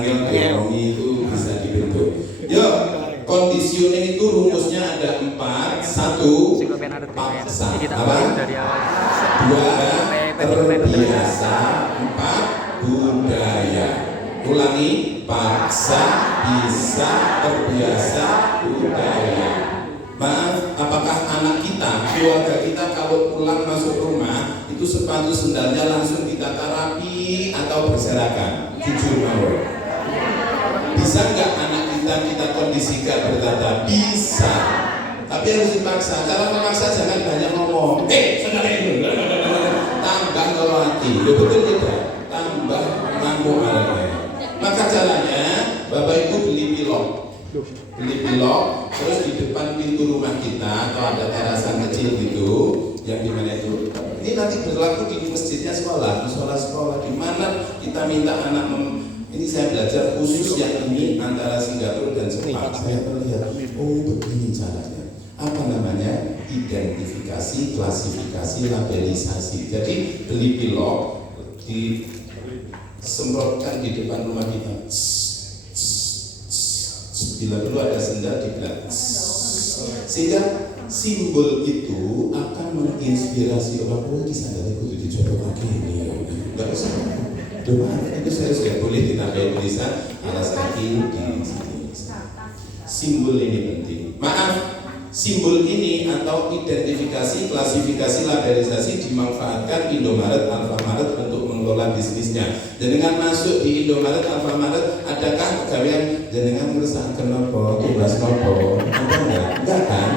angel diomongi itu bisa dibentuk. Yuk, conditioning itu rumusnya ada 4. 1, paksa. Apa? 2, terbiasa. 4, budaya. Ulangi, paksa, bisa, terbiasa, budaya. Maaf, apakah anak kita, keluarga kita kalau pulang masuk rumah itu sepatu sendalnya langsung kita rapi atau berserakan? Jujur mau. Bisa nggak anak kita kondisikan bertata? Bisa. Tapi harus dipaksa. Cara memaksa jangan banyak ngomong. Sendalnya itu. Tambah ngelati. Betul tidak? Tambah mampu alanya. Maka caranya, Bapak Ibu beli pilok, terus di depan pintu rumah kita atau ada terasan kecil gitu, yang dimana itu ini nanti berlaku di masjidnya sekolah, di mana kita minta anak ini saya belajar khusus yang ini antara Singapura dan Jepang. Saya melihat, begini caranya. Apa namanya? Identifikasi, klasifikasi, labelisasi. Jadi beli pilok disemprotkan di depan rumah kita. Bila dulu ada sendal dibilang, sehingga simbol itu akan menginspirasi orang. Di sandal itu dicoba lagi ini, nggak usah. Itu saya sudah boleh ditambah tulisan alas kaki di sini. Simbol ini penting. Maaf, simbol ini atau identifikasi, klasifikasi, labelisasi dimanfaatkan Indomaret, Alfamaret untuk mengelola bisnisnya. Dan dengan masuk di Indomaret, Alfamaret, adakah pegawai jenengan meresahkan nopo, tugas nopo? Enggak kan?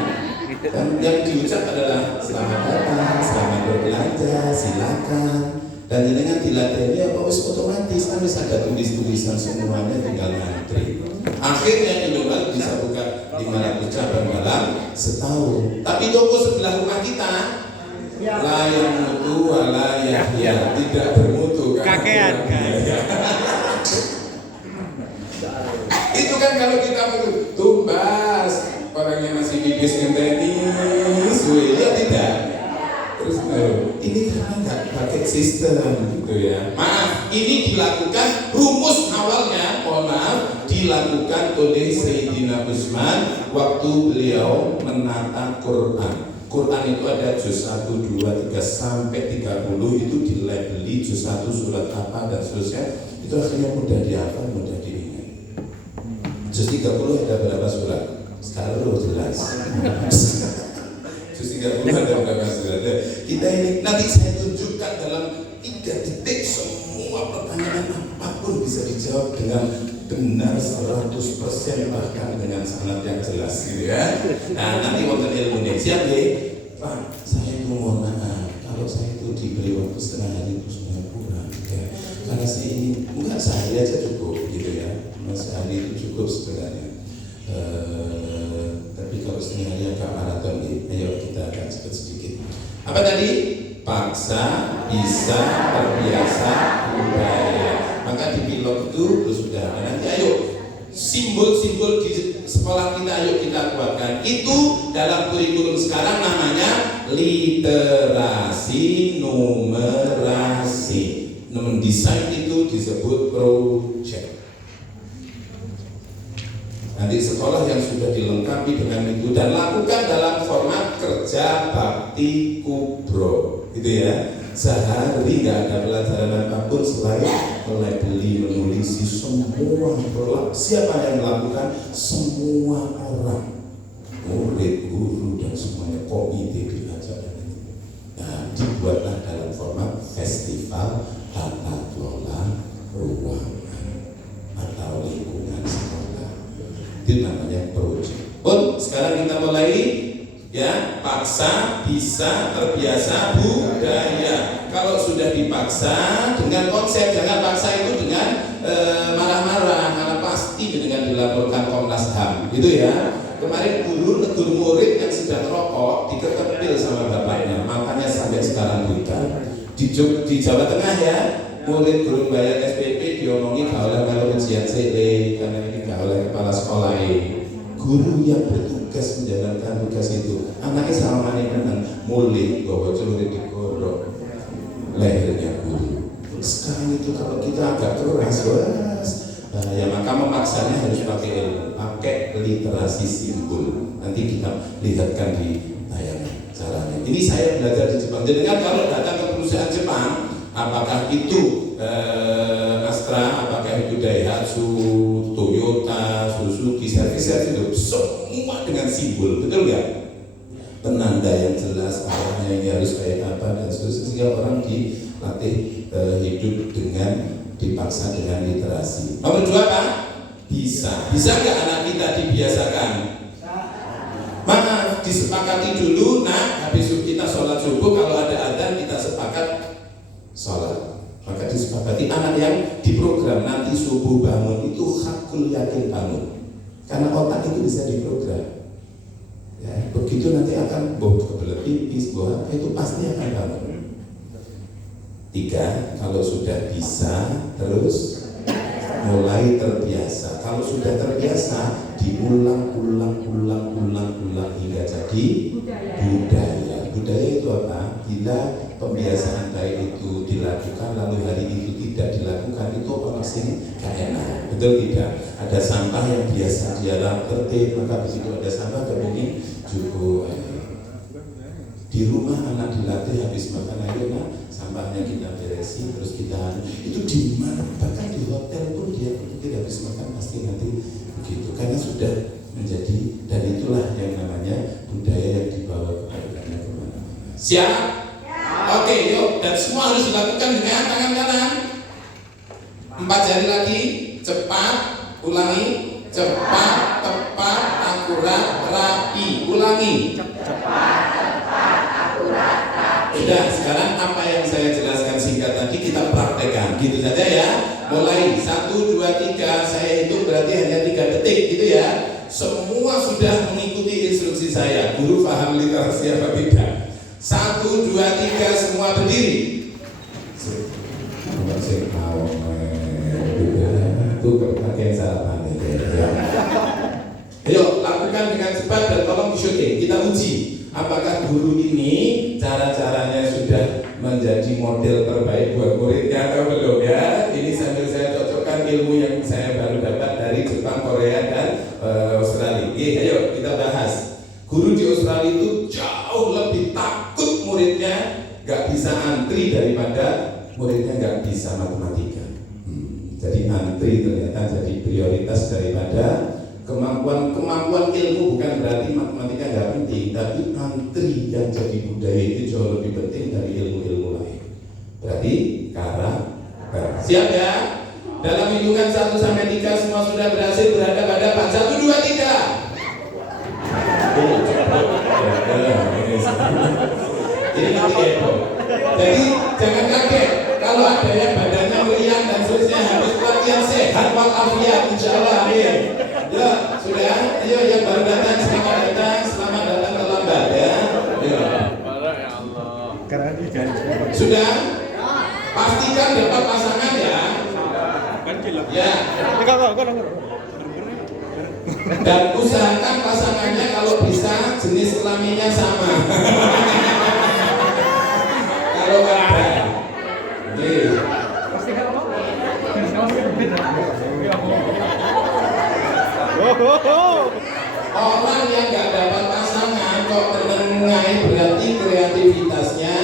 Dan yang diucap adalah selamat datang, selamat berbelanja, silakan. Dan jenengan diladeni apa wis otomatis kan bisa ada tulisan semuanya tinggal ngantri. Akhirnya Indomaret bisa buka 500 cabang dalam setahun. Tapi toko sebelah rumah kita layak mutu layak ya tidak bermutu kakean kan. Itu kan kalau kita tumbas orangnya masih bibis ngenteni suwe ya tidak. Terus ini karena nggak pakai sistem gitu ya. Maaf, ini dilakukan rumus awalnya, mohon maaf, dilakukan oleh Sayyidina Utsman waktu beliau menata Quran. Quran itu ada juz 1, 2, 3 sampai 30 itu dilabeli juz 1 surat apa dan seterusnya. Itu akhirnya mudah dihafal, mudah diingat. Juz 30 ada berapa surat? Sekarang jelas. Juz 30 ada berapa surat? Kita ini nanti saya tunjukkan dalam 3 detik semua pertanyaan apapun bisa dijawab dengan benar 100% bahkan dengan sangat yang jelas gitu ya. Nah nanti waktu ilmu nih siap ya Pak, saya itu mohon maaf kalau saya itu diberi waktu setengah hari itu sebenarnya kurang ya. Karena sih ini enggak sehari aja cukup gitu ya, sehari itu cukup sebenarnya. Tapi kalau setengah hari agak maraton ayo kita akan cepat sedikit. Apa tadi? Paksa, bisa, terbiasa, budaya. Maka di pilot itu sudah nanti ayo simbol-simbol di sekolah kita ayo kita kuatkan. Itu dalam kurikulum sekarang namanya literasi numerasi. Mendesain itu disebut project. Nanti sekolah yang sudah dilengkapi dengan itu dan lakukan dalam format kerja bakti kubro, gitu ya. Sehari nggak ada pelajaran apapun selain melabeli, menulis semua siapa yang melakukan? Semua orang, murid, guru dan semuanya komite diajak. Nah, dibuatlah dalam format festival tata kelola ruangan atau lingkungan sekolah. Itu namanya project. Sekarang kita mulai. Ya, paksa, bisa, terbiasa, budaya. Kalau sudah dipaksa dengan konsep, jangan paksa itu dengan marah-marah, karena pasti dengan dilaporkan Komnas HAM, gitu ya. Kemarin guru negur murid yang sedang rokok diketepil sama bapaknya, makanya sampai sekarang buta. Di Jawa Tengah ya, murid guru bayar SPP diomongi gak oleh kalau ujian CE karena ini gak oleh kepala sekolah. Guru yang bertugas menjalankan tugas itu anaknya sama menang mulai bawa celurit di kodok lehernya guru. Sekarang itu kalau kita agak keras Ya maka memaksanya harus pakai literasi simbol. Nanti kita lihatkan di tayangan caranya. Ini saya belajar di Jepang. Jadi kalau datang ke perusahaan Jepang, apakah itu Astra, apakah itu Daihatsu, Toyota, Suzuki, servis itu semua dengan simbol, betul nggak? Penanda yang jelas, arahnya ini harus kayak apa dan seterusnya, sehingga orang dilatih hidup dengan dipaksa dengan literasi. Nomor 2 Pak, bisa nggak anak kita dibiasakan? Mana disepakati dulu, nah habis kita sholat subuh kalau ada adzan kita sepakat sholat. Maka disepakati anak yang diprogram nanti subuh bangun itu hakul yakin bangun, karena otak itu bisa diprogram. Ya, begitu nanti akan kebelet pipis, itu pasti akan bangun. 3, kalau sudah bisa terus mulai terbiasa. Kalau sudah terbiasa diulang hingga jadi budaya. Budaya itu apa? Bila pembiasaan baik itu dilakukan lalu hari itu tidak dilakukan, itu orang sini gak enak, betul tidak? Ada sampah yang biasa dia tertib, maka begitu ada sampah kepingin cukup. Di rumah anak dilatih habis makan, ayo nak sampahnya kita beresin, terus kita itu di mana, bahkan di hotel pun dia ketika habis makan pasti nanti begitu, karena sudah menjadi, dan itulah yang namanya budaya yang dibawa kepada kemana. Siap? Oke, yuk, dan semua harus dilakukan dengan tangan kanan. 4 jari lagi, cepat, ulangi, cepat, tepat, akurat, rapi, ulangi. Sudah, sekarang apa yang saya jelaskan singkat tadi kita praktekkan, gitu saja ya. Mulai 1, 2, 3, saya hitung berarti hanya 3 detik, gitu ya. Semua sudah mengikuti instruksi saya. Guru paham literasi apa tidak? 1, 2, 3, semua berdiri. Itu pakai sarapan ya. Ayo lakukan dengan cepat dan tolong di syuting. Kita uji apakah guru ini cara-caranya sudah menjadi model terbaik buat muridnya atau belum ya. Ini sambil saya cocokkan ilmu yang saya baru dapat dari Jepang, Korea, dan Australia. Ayo kita bahas. Guru di Australia itu jauh lebih takut muridnya gak bisa antri daripada muridnya gak bisa matematika. Jadi antri ternyata jadi prioritas daripada kemampuan ilmu. Bukan berarti matematika nggak penting, tapi antri yang jadi budaya itu jauh lebih penting dari ilmu-ilmu lain. Berarti karakter. Siap ya? Dalam hitungan 1 sampai 3 semua sudah berhasil berada pada 1, 2, 3. Ini nanti heboh. Jadi jangan kaget kalau ada yang badannya meriang dan seterusnya, harus latihan sehat walafiat, insya Allah, amin. Ya, sudah, ayo yang baru datang, selamat datang terlambat ya. Sudah, pastikan dapat pasangan ya. Ya. Dan usahakan pasangannya kalau bisa jenis kelaminnya sama. Kalau ada, orang yang nggak dapat pasangan kok menengahi berarti kreativitasnya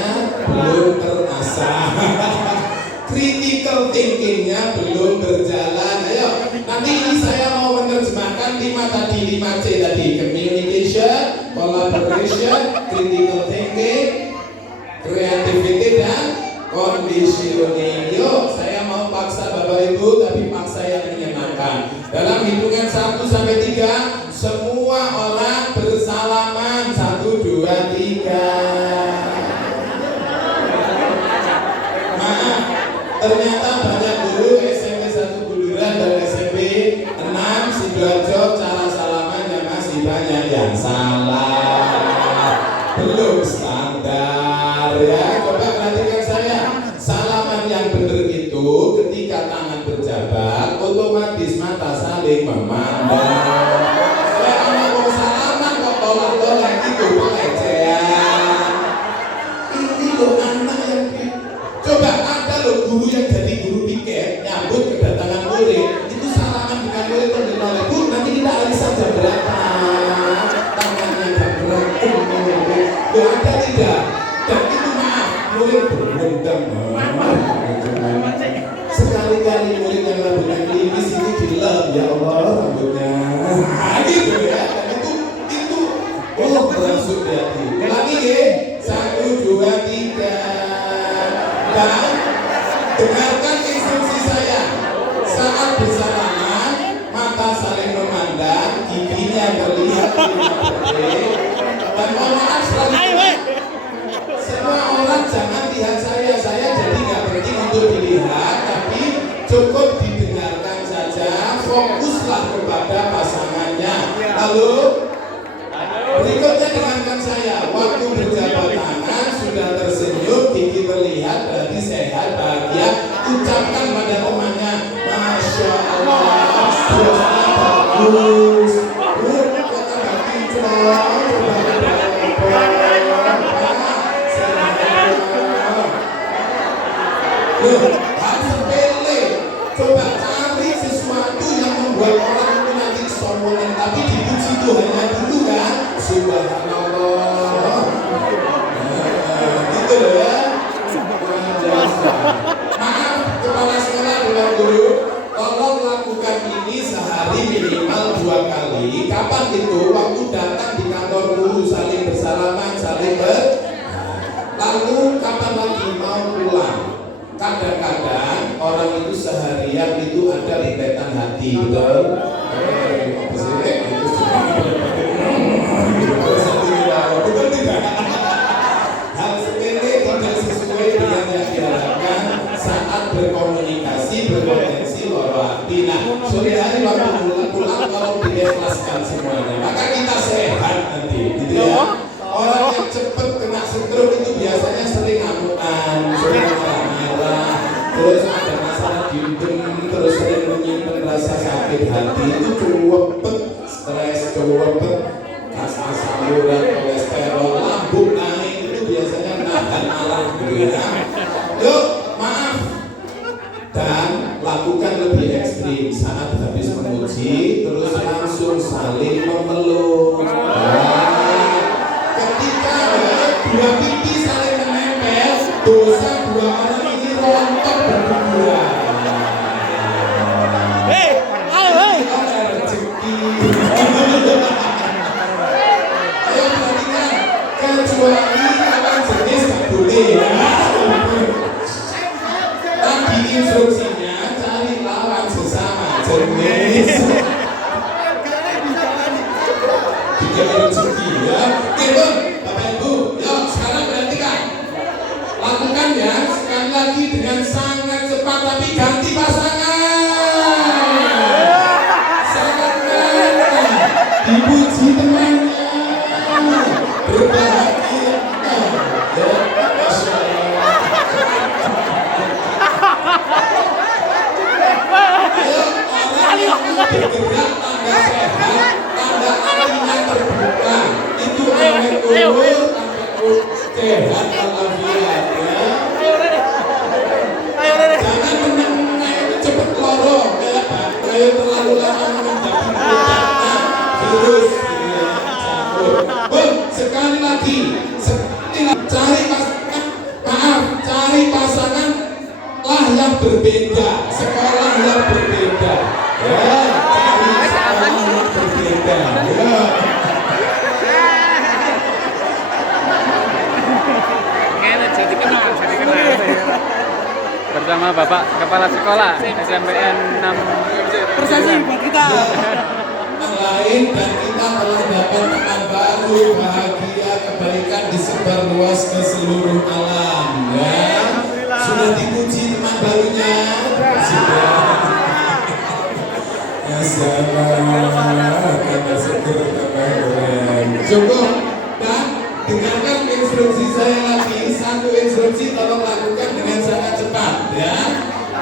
belum terasah, critical thinkingnya belum berjalan. Ayo, nanti ini saya mau menerjemahkan 5C tadi: communication, collaboration, critical thinking, creativity, dan conditioning. Yuk, saya mau paksa Bapak Ibu, tapi paksa yang menyenangkan. Dalam hitungan 1 sampai 3, semua orang bersalaman. 1, 2, 3. Maaf, ternyata banyak guru SMP 1 Buluran dan SMP 6 Sidoarjo cara salamannya masih banyak yang salah, belum standar ya. Coba perhatikan saya, salaman yang benar itu ketika tangan berjabat otomatis mata saling memandang. Saya mau salaman kok tolak-tolak itu pelecehan. Ini loh anak yang coba ada loh guru yang jadi guru piket nyambut kedatangan murid itu ya Allah rambutnya. Nah, gitu ya. Dan itu berlangsung di hati. Ulangi ya. 1, 2, 3. Dan dengarkan instruksi saya. Saat bersalaman, mata saling memandang, giginya terlihat dan mohon maaf selanjutnya. Semua orang jangan lihat saya jadi nggak penting untuk dilihat, tapi cukup didengarkan saja, fokuslah kepada pasangannya. Lalu berikutnya dengarkan saya, waktu berjabat tangan sudah tersenyum, gigi terlihat, berarti sehat, bahagia. Ucapkan pada temannya, Masya Allah, suasana bagus. Kota Baki hal sepele, coba cari sesuatu yang membuat orang itu nanti sombong, tapi dipuji Tuhannya dulu kan, subhanallah. Gitu loh ya. Maaf kepala sekolah dan guru, tolong lakukan ini sehari minimal 2 kali. Kapan itu? Waktu datang di kantor guru, saling bersalaman, saling lalu kapan lagi mau pulang. Kadang-kadang orang itu seharian itu ada rintetan hati, betul? Betul tidak? Hal sepele tidak sesuai dengan yang diharapkan saat berkomunikasi berpotensi loro hati. Nah, sore hari waktu pulang kalau diikhlaskan semuanya, maka kita sehat nanti, gitu ya. Orang yang cepat kena stroke itu biasanya sering ngamukan, sering marah-marah, terus ada masalah dinding, terus sering menyimpan rasa sakit hati, itu cuwepet, stres, cuwepet, asam urat, kolesterol, lambung naik, itu biasanya nahan alam gitu ya. Yuk, maaf. Dan lakukan lebih ekstrim saat habis memuji, terus langsung saling memeluk. Dua pipi saling menempel, dosa 2 orang ini rontok berdua. Ada rezeki. Ayo perhatikan, kecuali lawan jenis tak boleh ya. Tadi instruksinya cari lawan sesama jenis. Tiga rezeki ya. Oke, Bapak Ibu, yuk sekarang perhatikan. Lakukan ya, sekali lagi dengan sangat cepat, tapi ganti pasangan. Sangat dipuji temannya, berbahagia. Ya, Masya Allah. Ayo orang yang bergerak tanda sehat, tanda hatinya terbuka. Itu awet umur, sehat walafiat ya. Jangan menengah itu cepat loro kayak kayak terlalu lama menjadi budak virus ya, campur. Sekali lagi cari pasangan, maaf, cari pasangan lah yang berbeda, sekolah yang berbeda ya, cari sekolah yang berbeda ya. Jadi kenal. Bersama Bapak Kepala Sekolah SMPN 6 Prestasi buat kita. Yang lain dan kita telah dapat teman baru, bahagia, kebaikan disebar luas ke seluruh alam ya. Sudah dipuji teman barunya? Sudah. Ya sabar, kita seger keren. Cukup. Dan dengarkan instruksi saya lagi. Satu instruksi tolong lakukan dengan sangat cepat ya.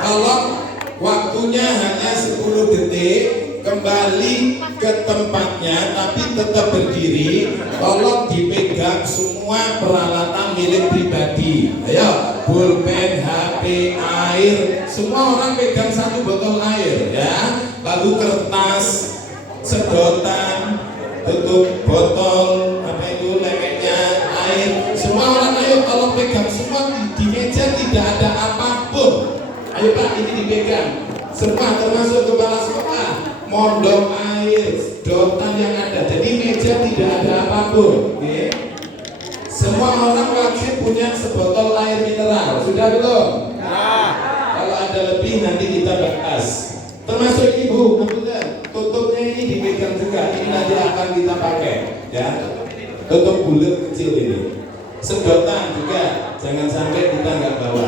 Kalau waktunya hanya 10 detik, kembali ke tempatnya tapi tetap berdiri. Tolong dipegang semua peralatan milik pribadi. Ayo, pulpen, HP, air, semua orang pegang 1 botol air ya. Lalu kertas, sedotan, tutup botol, apa itu leketnya, air. Semua orang ayo tolong pegang semua di meja, tidak ada apapun. Ayo Pak, ini dipegang. Semua termasuk kepala sekolah. mondong air, sedotan yang ada. Jadi meja tidak ada apapun. Okay? Semua orang wajib punya sebotol air mineral. Sudah belum? Kalau ada lebih nanti kita bahas. Termasuk ibu, tutupnya ini dipegang juga. Ini nanti akan kita pakai, ya. Tutup bulat kecil ini. Sedotan juga, jangan sampai kita nggak bawa.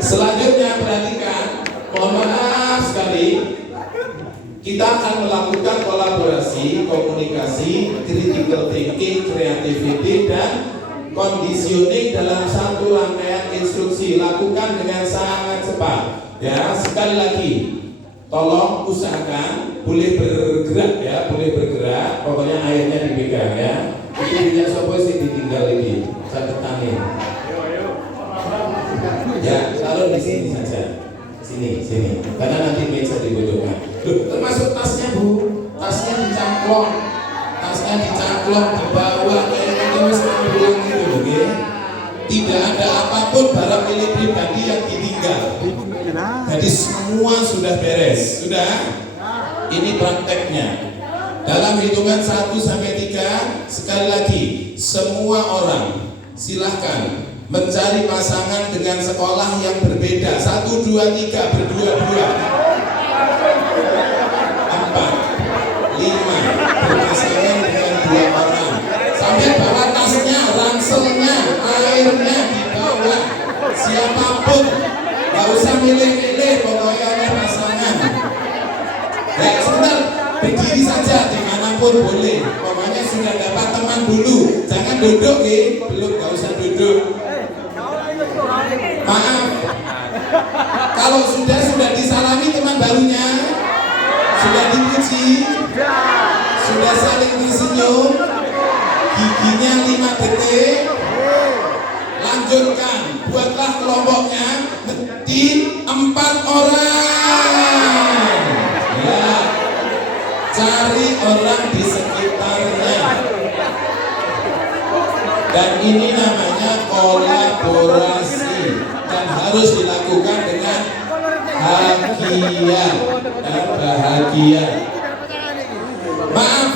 Selanjutnya perhatikan, mohon maaf sekali, kita akan melakukan kolaborasi, komunikasi, critical thinking, creativity, dan conditioning dalam satu rangkaian instruksi. Lakukan dengan sangat cepat. Ya, sekali lagi, tolong usahakan boleh bergerak ya, boleh bergerak. Pokoknya airnya dipegang ya. Itu punya sopo sih ditinggal ini, catetannya. Ya, kalau di sini saja, sini. Karena nanti meja dibutuhkan. Termasuk tasnya bu, tasnya dicangklong di bawah kayak gitu mas bilang gitu loh, ya. Tidak ada apapun barang milik pribadi yang ditinggal. Jadi semua sudah beres, sudah. Ini prakteknya. Dalam hitungan 1 sampai 3, sekali lagi, semua orang silahkan mencari pasangan dengan sekolah yang berbeda. 1, 2, 3, berdua-dua. 4, 5, berpasangan dengan 2 orang. Sampai bawa tasnya, ranselnya, airnya dibawa. Siapapun, gak usah milih-milih, pokoknya ada pasangan. Ya sebentar, berdiri saja dimanapun boleh. Pokoknya sudah dapat teman dulu, jangan duduk belum, gak usah duduk. Maaf, kalau sudah disalami teman barunya, sudah dipuji, sudah saling tersenyum, giginya 5 detik, lanjutkan, buatlah kelompoknya tim 4 orang. Ya, cari orang di sekitarnya. Dan ini namanya kolaborasi dan harus dilakukan dengan bahagia. Maaf,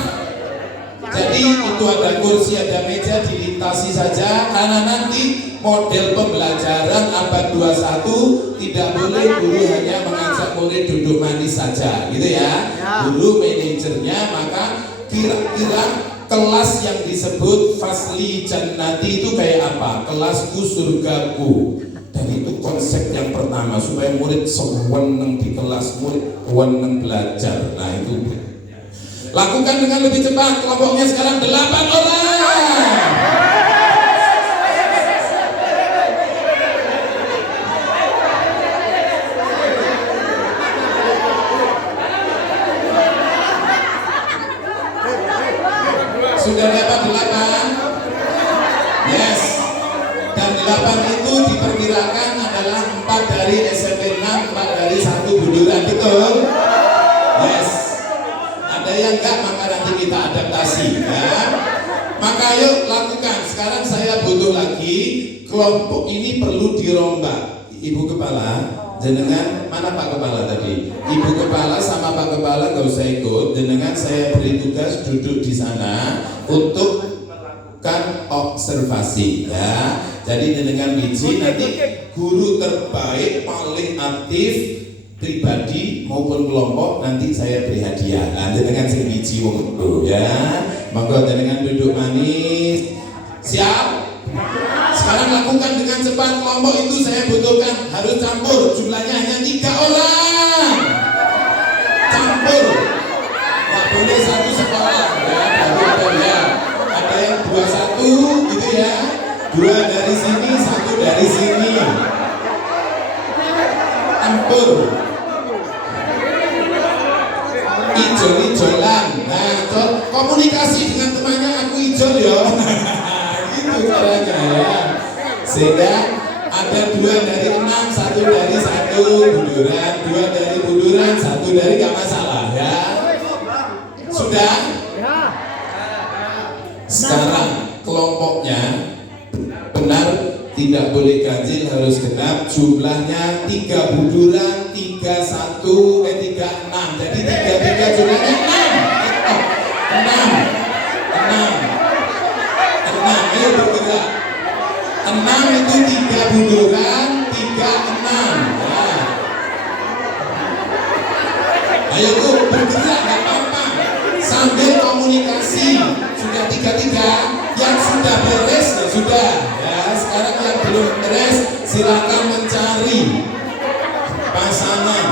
jadi itu ada kursi, ada meja, dilintasi saja karena nanti model pembelajaran abad 21 tidak boleh guru hanya mengajak murid duduk manis saja, gitu ya. Guru manajernya, maka kira-kira kelas yang disebut fasli jannati itu kayak apa? Kelasku surgaku. Dan itu konsep yang pertama supaya murid sewenang di kelas, murid wenang belajar. Nah itu lakukan dengan lebih cepat. Kelompoknya sekarang 8 orang. Sudah dapat 8? Yes. Dan 8 itu diperkirakan adalah 4 dari SMP 6, 4 dari 1 Bunduran, betul? Yes. Ada yang enggak, maka nanti kita adaptasi ya. Maka yuk lakukan. Sekarang saya butuh lagi kelompok ini perlu dirombak. Ibu kepala, jenengan mana Pak Kepala tadi? Ibu Kepala sama Pak Kepala gak usah ikut. Jenengan saya beri tugas duduk di sana untuk melakukan observasi ya. Jadi jenengan biji nanti guru terbaik paling aktif pribadi maupun kelompok nanti saya beri hadiah. Nah, jenengan sing biji wong itu ya. Monggo jenengan duduk manis. Siap? Sekarang lakukan dengan cepat. Kelompok itu saya butuhkan harus campur, jumlahnya hanya 3 orang. Campur, nggak boleh satu sekolah ya. Ada yang 21 gitu ya, 2 dari sini, 1 dari sini. Campur, ijol-ijolan. Nah, komunikasi dengan temannya, aku ijol ya. Gitu caranya ya. Sehingga ada 2 dari 6, 1 dari 1 Bunduran, 2 dari Bunduran, 1 dari gak masalah ya. Sudah? Sekarang kelompoknya benar tidak boleh ganjil, harus genap. Jumlahnya 3 buduran, 36. Jadi 33 jumlahnya 6. 6. Ayo bergerak. 6 itu 3 buduran, 36. Nah. Ayo Bu, bergerak, gak apa-apa. Sambil komunikasi. Sudah 33, yang sudah beres ya sudah. Ya, sekarang yang belum beres silakan mencari pasangan.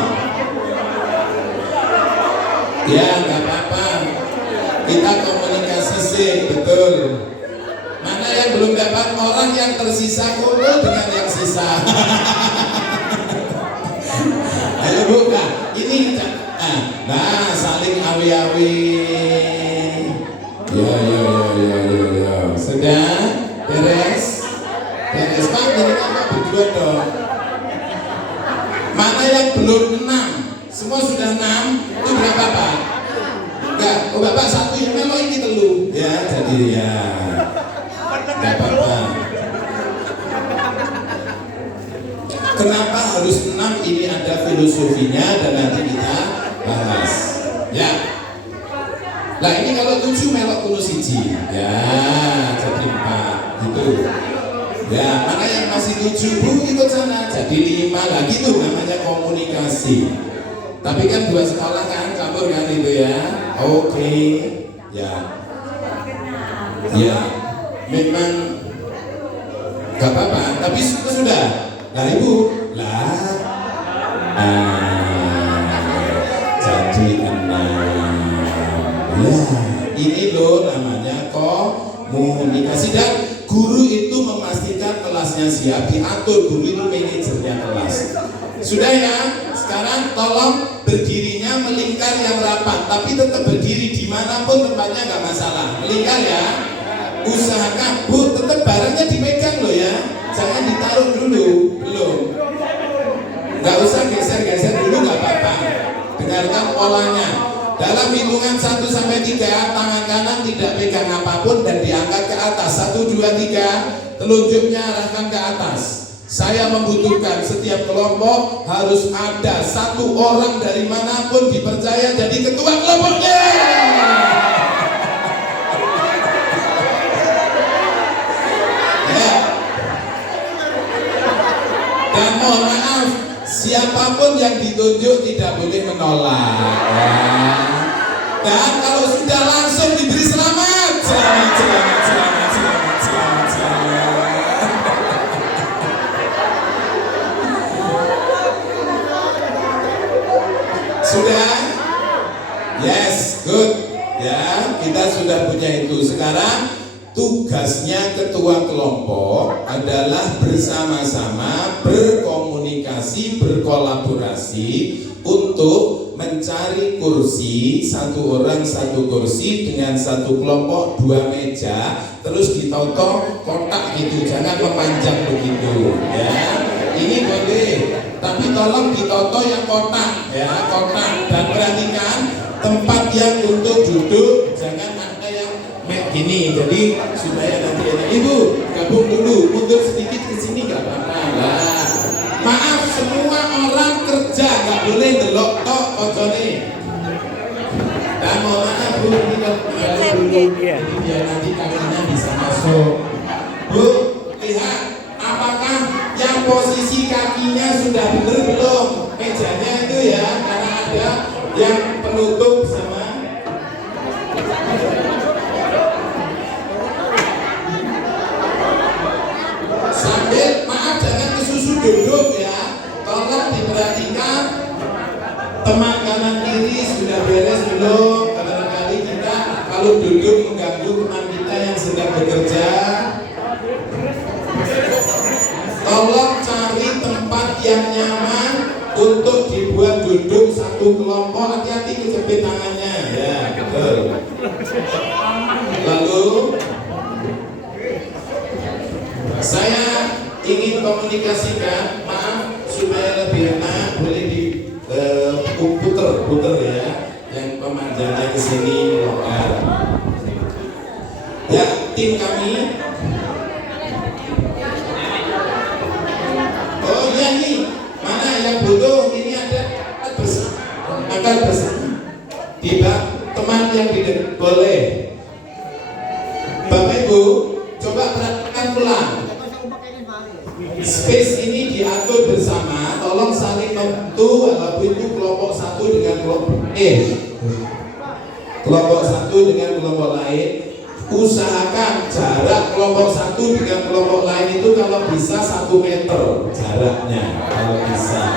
Ya, nggak apa-apa. Kita komunikasi sih, betul. Mana yang belum dapat, orang yang tersisa kumpul dengan yang sisa. Ayo Bu, nah, ini nah saling awi-awi. Ya. Sudah beres. Pak, jadi apa berdua dong? Mana yang belum 6? Semua sudah 6. Itu berapa Pak? Enggak, oh Bapak satu yang melo ini telu. Ya, jadi ya. Enggak apa-apa. Kenapa harus 6? Ini ada filosofinya dan nanti kita bahas. Ya. Nah ini kalau 7 melok kuno siji. Ya, jadi 4 gitu. Ya, mana yang masih 7 Bu ikut sana. Jadi 5 lah gitu, namanya komunikasi. Tapi kan 2 sekolah kan, campur kan itu ya. Oke. Ya. Ya. Memang gak apa-apa, tapi sudah. Nah Ibu, lah. Jadi 6. Ya, ini loh namanya komunikasi. Dan guru itu memastikan kelasnya siap, diatur. Guru itu manajernya kelas. Sudah ya, sekarang tolong berdirinya melingkar yang rapat, tapi tetap berdiri dimanapun tempatnya nggak masalah. Melingkar ya. Usahakan Bu, tetap barangnya dipegang loh ya, jangan ditaruh dulu. Belum, nggak usah geser-geser dulu, nggak apa-apa. Dengarkan polanya. Dalam hitungan 1 sampai 3, tangan kanan tidak pegang apapun dan diangkat ke atas. 1, 2, 3, telunjuknya arahkan ke atas. Saya membutuhkan setiap kelompok harus ada 1 orang dari manapun dipercaya jadi ketua kelompoknya. Ya. Dan mohon maaf, siapapun yang ditunjuk tidak boleh menolak. Ya. Dan kalau sudah langsung diberi selamat. Selamat. Sudah? Yes, good. Ya, kita sudah punya itu. Sekarang tugasnya ketua kelompok adalah bersama-sama berkomunikasi, berkolaborasi untuk mencari kursi, 1 orang 1 kursi dengan 1 kelompok 2 meja, terus ditoto kotak gitu, jangan memanjang begitu ya. Ini boleh, tapi tolong ditoto yang kotak ya, kotak. Dan perhatikan tempat yang untuk duduk jangan ada yang gini, jadi supaya nanti ada. Ibu gabung dulu, mundur sedikit ke sini nggak apa-apa. Nah, maaf semua orang kerja, nggak boleh delok tok kocone. Dan mohon maaf Bu, ini kembali dulu biar nanti kakinya bisa masuk. Bu, lihat apakah yang posisi kakinya sudah benar belum mejanya itu ya, karena ada yang penutup sama. Sambil maaf jangan kesusu duduk ya, tolong diperhatikan teman kanan kiri sudah beres belum. Kadang-kadang kita kalau duduk mengganggu teman kita yang sedang bekerja. Tolong cari tempat yang nyaman untuk dibuat duduk 1 kelompok. Hati-hati kejepit tangannya ya, betul. Lalu saya ingin komunikasikan, maaf supaya lebih enak, boleh di puter ya, yang pemanjangnya ke sini longgar. Ya, tim kami makan bersama. Tiba teman yang tidak boleh. Bapak Ibu, coba perhatikan pulang. Space ini diatur bersama, tolong saling membantu. Walaupun itu kelompok satu dengan kelompok satu dengan kelompok lain, usahakan jarak kelompok satu dengan kelompok lain itu kalau bisa 1 meter jaraknya, kalau bisa.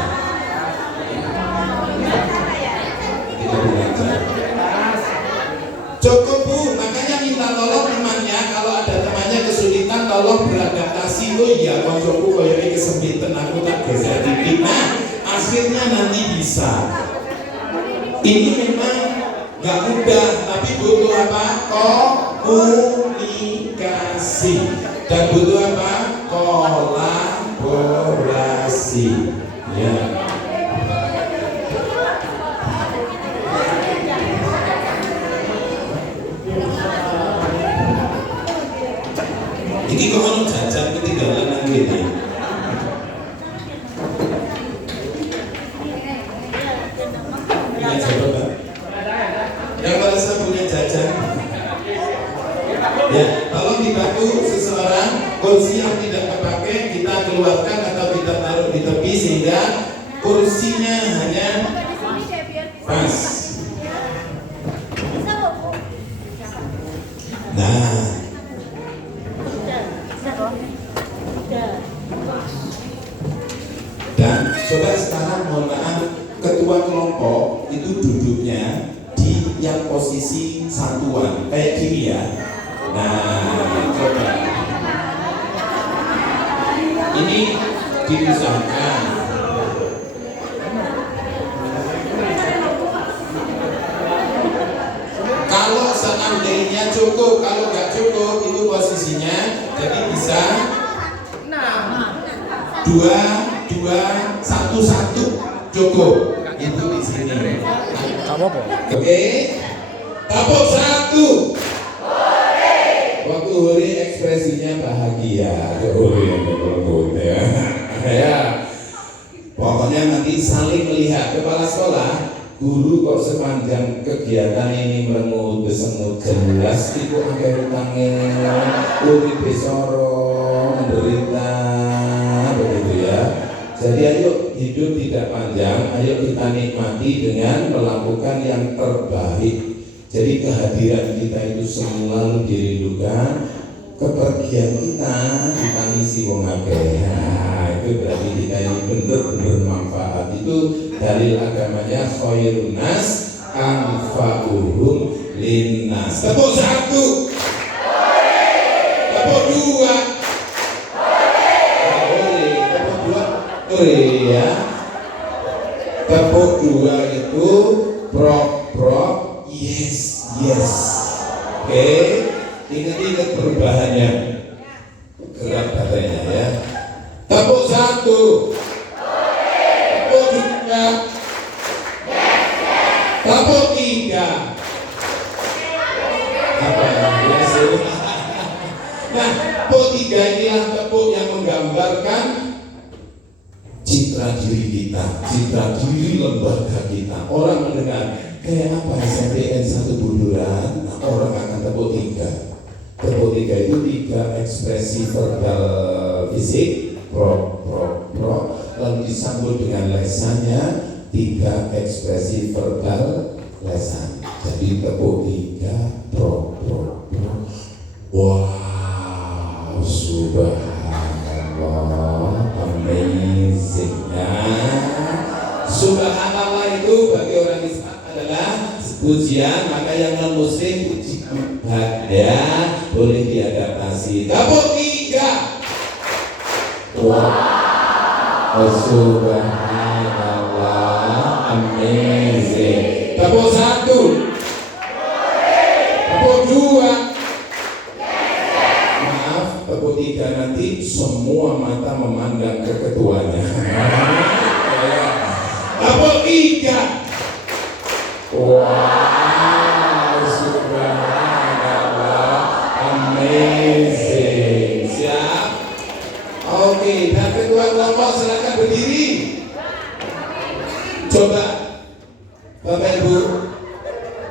Cukup Bu, makanya minta tolong temannya kalau ada temannya kesulitan tolong beradaptasi. Oh iya, koncoku koyoke kesempitan aku tak geser dikit. Nah, akhirnya nanti bisa. Ini memang nggak mudah, tapi butuh apa? Komunikasi dan butuh apa? Kolaborasi. Ya. Iki kok ono jajan ketinggalan nang kene. Iya, coba. Yang merasa punya jajan, ya, tolong dibantu seseorang. Kursi yang tidak terpakai kita keluarkan atau kita taruh di tepi sehingga kursinya hanya pas. Nah, dan coba sekarang mohon maaf, ketua kelompok itu duduknya di yang posisi satuan kayak gini ya. Nah, coba ini diusahakan. Kalau seandainya cukup, kalau nggak cukup itu posisinya jadi bisa 2, 1, 1 cukup. Itu di sini. Oke, tepuk 1. Waktu hore ekspresinya bahagia. Hore yang berlembut ya. Ya. Pokoknya nanti saling melihat. Kepala sekolah, guru kok sepanjang kegiatan ini merengut besemut jelas itu akhir utangnya urip besoro menderita begitu ya. Jadi ayo hidup tidak panjang, ayo kita nikmati dengan melakukan yang terbaik. Jadi kehadiran kita itu selalu dirindukan, kepergian kita ditangisi wong akeh. Nah, itu berarti kita ini benar-benar manfaat. Itu dalil agamanya khairun nas anfa'uhum linnas. Tepuk 1. Tepuk 2. Ya. Tepuk 2 itu prok yes. Oke, ingat perubahannya, gerak badannya ya. Tepuk 1. Tepuk 2. Tepuk 3. Apa ya? Nah, tepuk 3 inilah tepuk yang menggambarkan citra diri kita, citra diri lembaga kita. Orang mendengar kayak apa SMPN 1 Bunduran, nah, orang akan tepuk 3. Tepuk 3 itu 3 ekspresi verbal fisik, pro, lalu disambut dengan lesannya 3 ekspresi verbal lesan. Jadi tepuk 3 pro. Wow, subhanallah, amazing. Subhanallah itu bagi orang Islam adalah pujian, maka yang non muslim pujian ya boleh diadaptasi. Tepuk 3. Wow, subhanallah, amazing. Tepuk 1. Tepuk 2. Maaf, tepuk 3 nanti semua mata memandang ke ketuanya. Tepuk 3. Wow, subhanallah, amazing. Siap? Oke, dan ketua kelompok silakan berdiri. Coba Bapak Ibu,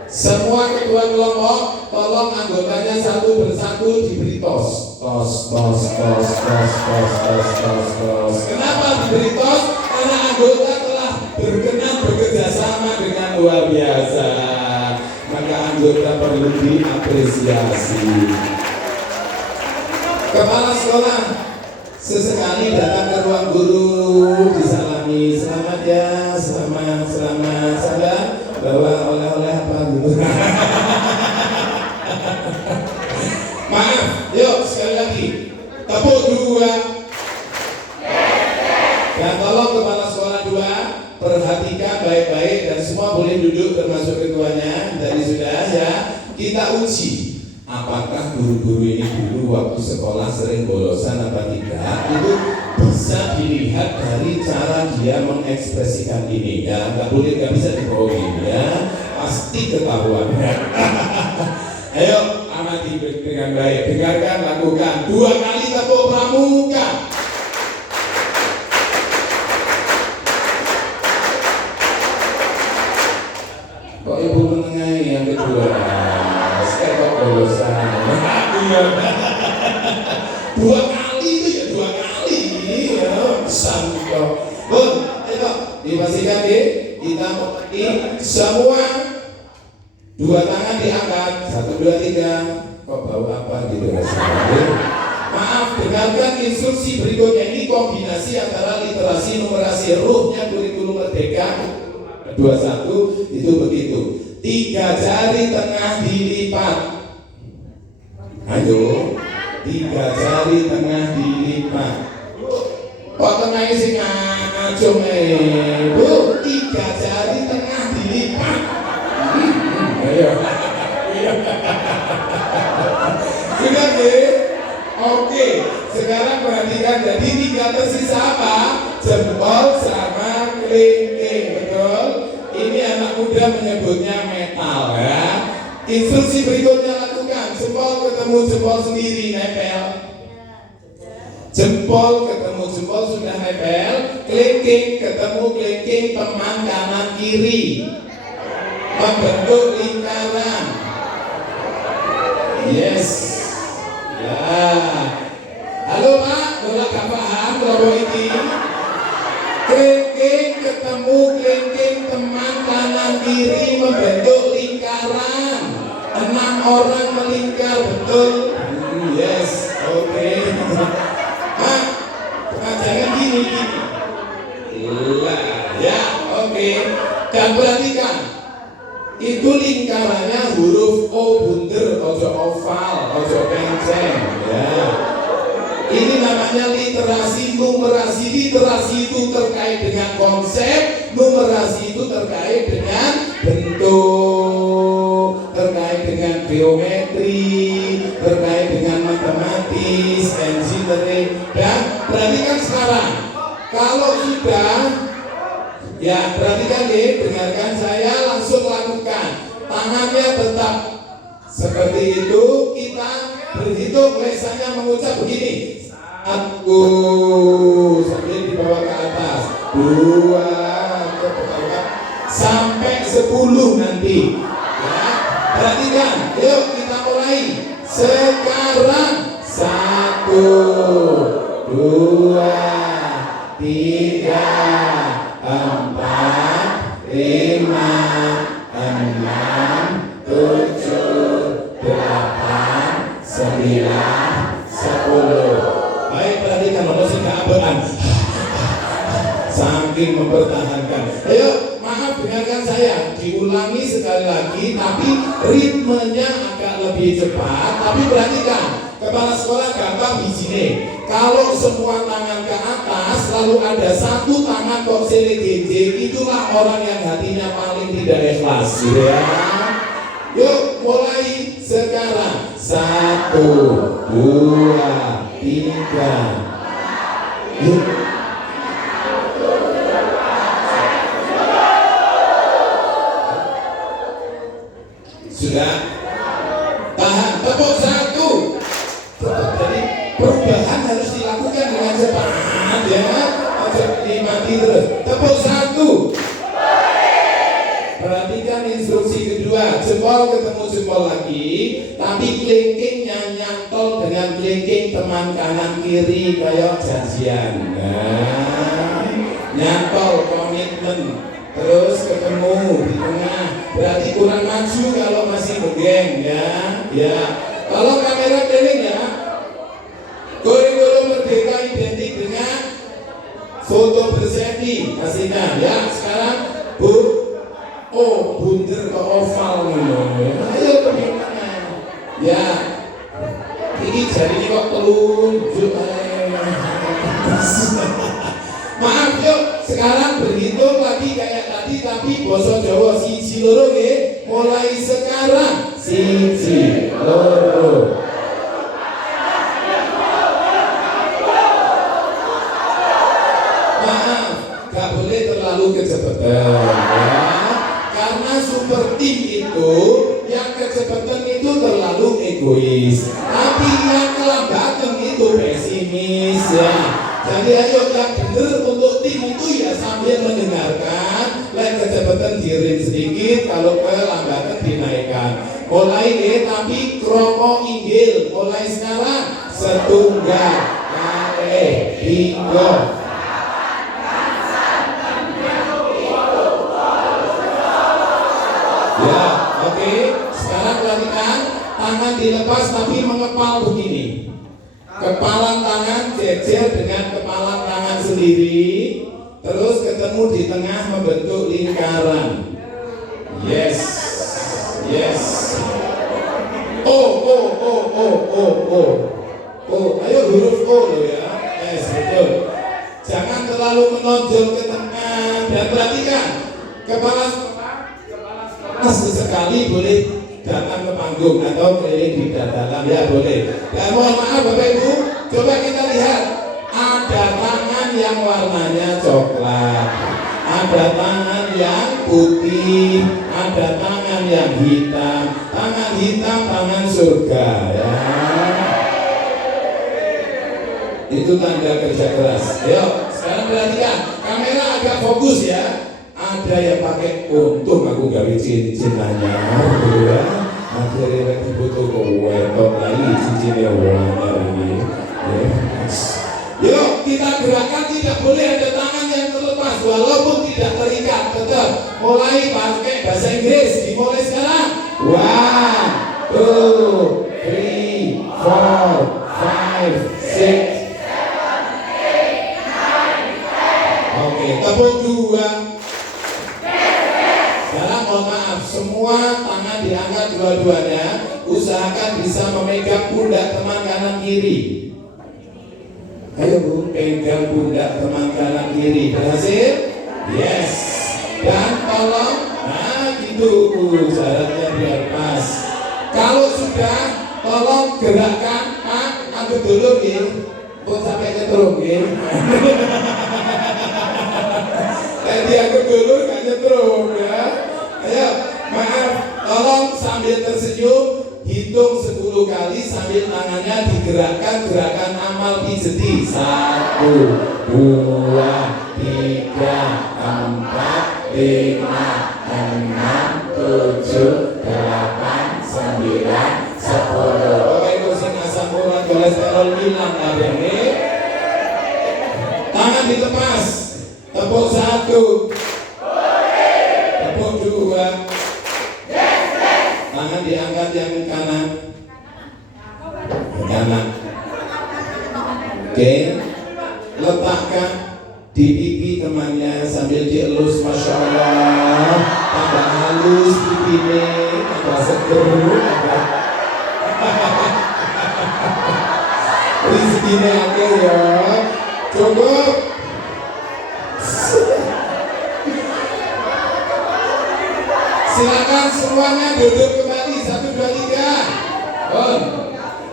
semua ketua kelompok, tolong anggotanya satu persatu diberi tos. Kenapa diberi tos? Karena anggota telah berkenan bekerja sama dengan luar biasa. Maka anggota perlu diapresiasi. Kepala sekolah sesekali datang ke ruang guru, disalami, selamat ya, selamat, sadar bawa oleh-oleh apa gitu. Maaf, yuk sekali lagi, tepuk dua. Dan tolong kepala sekolah dua, perhatikan baik-baik dan semua boleh duduk termasuk ketuanya. Tadi sudah ya, kita uji. Apakah guru-guru ini dulu waktu sekolah sering bolosan apa tidak? Itu bisa dilihat dari cara dia mengekspresikan ini ya. Nggak bisa dibohongin ya. Pasti ketahuan ya. Ayo amati dengan baik. Dengarkan, lakukan. 2 kali tepuk pramuka. Kok ibu menengahi yang kedua? Kok bolosan? 2 kali itu ya 2 kali ya. Santo. Bun, ayo dipastikan deh. Kita mengerti semua. 2 tangan diangkat. 1, 2, 3. Kok bau apa gitu rasanya? Maaf, dengarkan instruksi berikutnya. Ini kombinasi antara literasi, numerasi, ruhnya kurikulum merdeka 21 itu begitu. 3 jari tengah dilipat. Ayo, 3 jari tengah dilipat. Kok tengahnya sih ngacung Bu, 3 jari tengah dilipat. Ayo. Sudah deh. Oke, sekarang perhatikan. Jadi 3 tersisa apa? Jempol sama kelingking, betul? Ini anak muda menyebutnya metal ya. Instruksi berikutnya lakukan. Jempol ketemu jempol sendiri nempel. Jempol ketemu jempol sudah nempel. Kelingking ketemu kelingking teman kanan kiri. Membentuk lingkaran. Yes. Ya. Halo Pak, boleh gak paham kelompok ini? Kelingking ketemu kelingking teman kanan kiri membentuk lingkaran. 6 orang melingkar, betul? Yes, oke. Mak, jangan gini. Lah, ya, oke. Dan perhatikan, itu lingkarannya huruf O bunder, ojo oval, ojo kenceng, ya. Ini namanya literasi, numerasi. Literasi itu terkait dengan konsep, numerasi itu terkait dengan bentuk, terkait dengan geometri, terkait dengan matematis, engineering. Dan perhatikan sekarang, kalau sudah, ya perhatikan nih, dengarkan saya, langsung lakukan. Tangannya tetap seperti itu, kita berhitung, lesannya mengucap begini. 1 sambil dibawa ke atas, 2 ke bawah sampai 10 nanti. Ya, perhatikan. Yuk kita mulai. Sekarang 1, 2, 3, 4, 5, 6, 7, 8, 9, 10. Baik, perhatikan manusia keabean. Saking mempertahankan. Ayo, maaf dengarkan saya. Diulangi sekali lagi, tapi ritmenya agak lebih cepat. Tapi perhatikan, kepala sekolah gampang di sini. Kalau semua tangan ke atas, lalu ada 1 tangan kok sele-gede, itulah orang yang hatinya paling tidak ikhlas, gitu ya. Yuk, mulai sekarang. 1, 2, 3. Yuk. Sudah? Tahan, tepuk 1. Jadi perubahan harus dilakukan dengan cepat ya. Harus dimati terus. Tepuk 1. Perhatikan instruksi kedua, jempol ketemu jempol lagi, tapi kelingkingnya nyantol dengan kelingking teman kanan kiri kayak janjian. Nah, nyantol komitmen, terus ketemu di tengah, berarti kurang maju kalau masih begeng ya. Ya, kalau kamera keliling ya, kurikulum merdeka identik dengan foto berselfie, pastikan ya. Sekarang Bu, oh bunder ke oval nih, ayo bagaimana? Ya, ini jari ini kok telunjuk. Maaf yuk, sekarang berhitung lagi kayak tadi, tapi basa Jawa siji loro nggih. Mulai sekarang siji loro. Maaf, gak boleh terlalu kecepatan ya. Karena super tim itu yang kecepatan itu terlalu egois, tapi yang kelambatan itu pesimis ya. Jadi ayo yang benar untuk tim itu ya sambil mendengarkan, lain kecepatan dirin sedikit, kalau kelambatan dinaikkan. Mulai deh, tapi kromo inggil. Mulai sekarang setunggal kali tiga. Ya, oke. Sekarang perhatikan, tangan dilepas tapi mengepal begini. Kepala tangan jejer dengan kepala tangan sendiri, terus ketemu di tengah membentuk lingkaran. Yes, yes. Ayo huruf O lo ya. Yes, betul. Jangan terlalu menonjol ke tengah dan perhatikan kepala sesekali boleh datang ke panggung atau keliling di dalam ya boleh. Dan mohon maaf Bapak Ibu, coba kita lihat, ada tangan yang warnanya coklat, ada tangan yang putih, ada tangan yang hitam. Tangan hitam tangan surga ya. Itu tanda kerja keras. Yuk, sekarang perhatikan, kamera agak fokus ya. Ada yang pakai, untung aku gawe cincin anyar gitu ya. Akhirnya lagi butuh wetok lagi cincinnya warna ini. Yuk kita gerakan, tidak boleh ada tangan yang terlepas walaupun tidak terikat. Tetap mulai pakai bahasa Inggris. Dimulai sekarang. 1, 2, 3, 4, 5, 6. Oke, tepuk dua. Sekarang mohon maaf, semua tangan diangkat dua-duanya. Usahakan bisa memegang pundak teman kanan kiri. Ayo Bu, pegang pundak teman kanan kiri. Berhasil? Yes. Dan tolong, nah gitu, jaraknya biar pas. Kalau sudah, tolong gerakkan, ambil dulu gitu. Kok sampai nyetrum gitu. Tadi aku dulu gak nyetrum ya. Ayo, maaf, tolong sambil tersenyum, hitung 10 kali sambil tangannya digerakkan, gerakan amal pijeti. 1, 2, 3, 4, 5, 6, 7, 8, 9, 10. Oke, kursi asam urat kolesterol hilang hari ini. Tangan dilepas. Tepuk 1, tepuk 2, tangan diangkat yang kanan, kanan. Oke, letakkan di pipi temannya sambil dielus, masya Allah, tambah halus pipinya, tambah seger. Rezekinya akhir ya, cukup. Silakan semuanya duduk kembali. 1, 2, 3.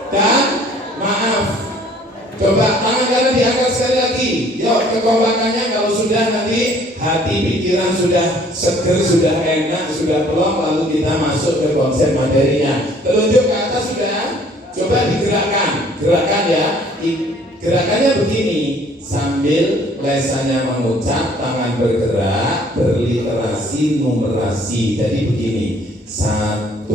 Dan maaf, coba tangan kanan diangkat sekali lagi. Yuk, kekompakannya kalau sudah nanti hati pikiran sudah seger, sudah enak, sudah plong, lalu kita masuk ke konsep materinya. Telunjuk ke atas sudah. Coba digerakkan, gerakan ya. Gerakannya begini. sambil lesannya mengucap, tangan bergerak, berliterasi, numerasi. Jadi begini, 1,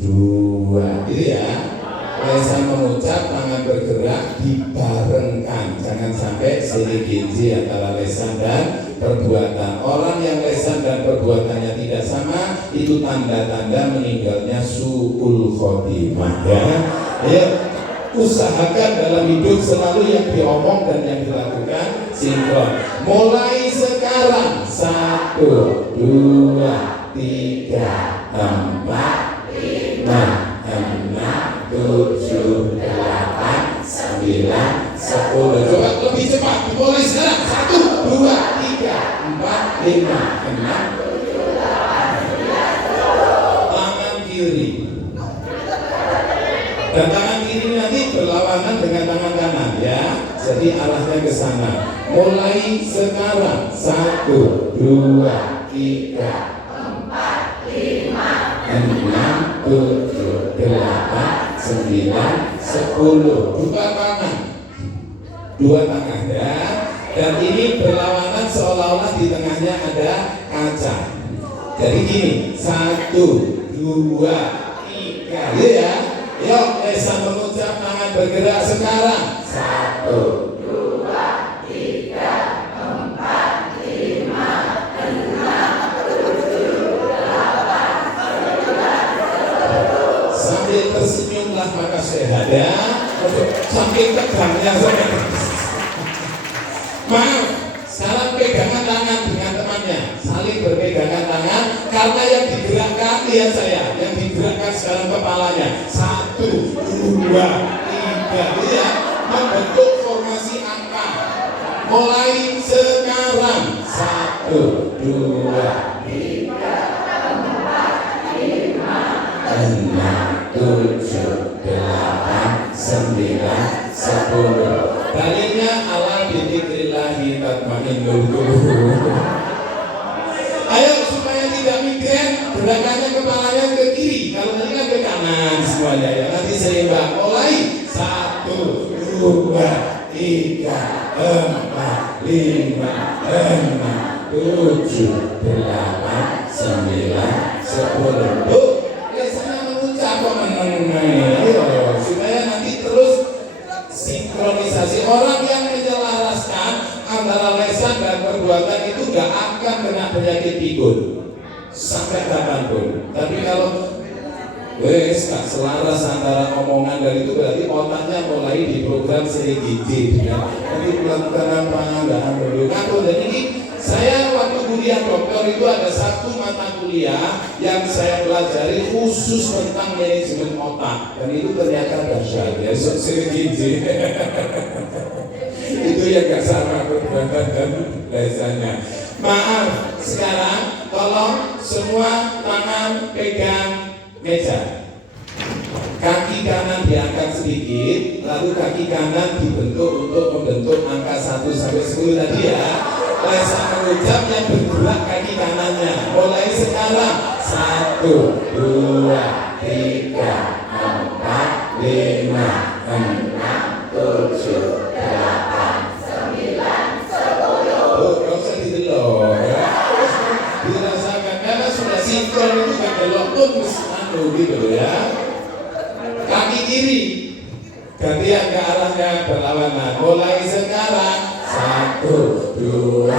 2, gitu ya. Lesan mengucap, tangan bergerak, dibarengkan. Jangan sampai silih ginji antara lesan dan perbuatan. Orang yang lesan dan perbuatannya tidak sama, itu tanda-tanda meninggalnya su'ul khotimah, ya. Ya, usahakan dalam hidup selalu yang diomong dan yang dilakukan sinkron. Mulai sekarang 1, 2, 3, 4, 5, 6, 7, 8, 9, 10. Coba lebih cepat. Mulai sekarang 1, 2, 3, 4, 5, 6, 7, 8, 9, 10. Tangan kiri. Dan tangan kiri nanti berlawanan dengan tangan kanan, ya. Jadi arahnya ke sana. Mulai sekarang 1, 2, 3, 4, 5, 6, 7, 8, 9, 10. Dua tangan, ya. Dan ini berlawanan seolah-olah di tengahnya ada kaca. Jadi gini, 1, 2, 3, ya. Yuk, lesan mengucap, tangan bergerak sekarang. 1, 2, 3, 4, 5, 6, 7, 8, 9, 10. Sambil tersenyumlah maka sehat, ya. Sambil tegangnya sampai. Maaf, sekarang pegangan tangan dengan temannya, saling berpegangan tangan, karena yang digerakkan, lihat saya, yang digerakkan sekarang kepalanya. 1, 2, 3, ya, membentuk formasi angka. Mulai sekarang 1, 2, 3, 4, 5, 6, 7, 8, 9, 10. Dalilnya ala bidzikrillahi tatmainnul qulub. Ayo supaya tidak migren, gerakannya kepalanya ke kiri. Kalau tadi kan ke kanan semuanya, ya. Nanti seimbang. Mulai 1, 2, 3, 4, 5, 6, 7, 8, 9, 10. Loh, biasanya mengucap kok menengai. Ayo supaya nanti terus sinkronisasi. Orang yang menyelaraskan antara lesan dan perbuatan itu gak akan kena penyakit pikun sampai kapanpun. Tapi kalau gak selaras antara omongan dan itu, berarti otaknya mulai diprogram sedikit, ya. Nanti melakukan apa, gak ambil. Dan ini saya waktu kuliah dokter itu ada satu mata kuliah yang saya pelajari khusus tentang manajemen otak, dan itu ternyata dahsyat, ya. Sedikit itu yang gak sama perbuatan dan lesannya. Maaf, sekarang tolong semua tangan pegang meja. Kaki kanan diangkat sedikit, lalu kaki kanan dibentuk untuk membentuk angka 1 sampai 10 tadi, ya. Lesan mengucap yang bergerak kaki kanannya. Mulai sekarang 1, 2, 3, 4, 5, 6, 7, 8, 9, 10. Oh, gak usah didelok, ya. Dirasakan, karena sudah sinkron itu kan delok pun gitu, ya. Kaki kiri gantian ke arahnya berlawanan. Mulai sekarang 1, 2,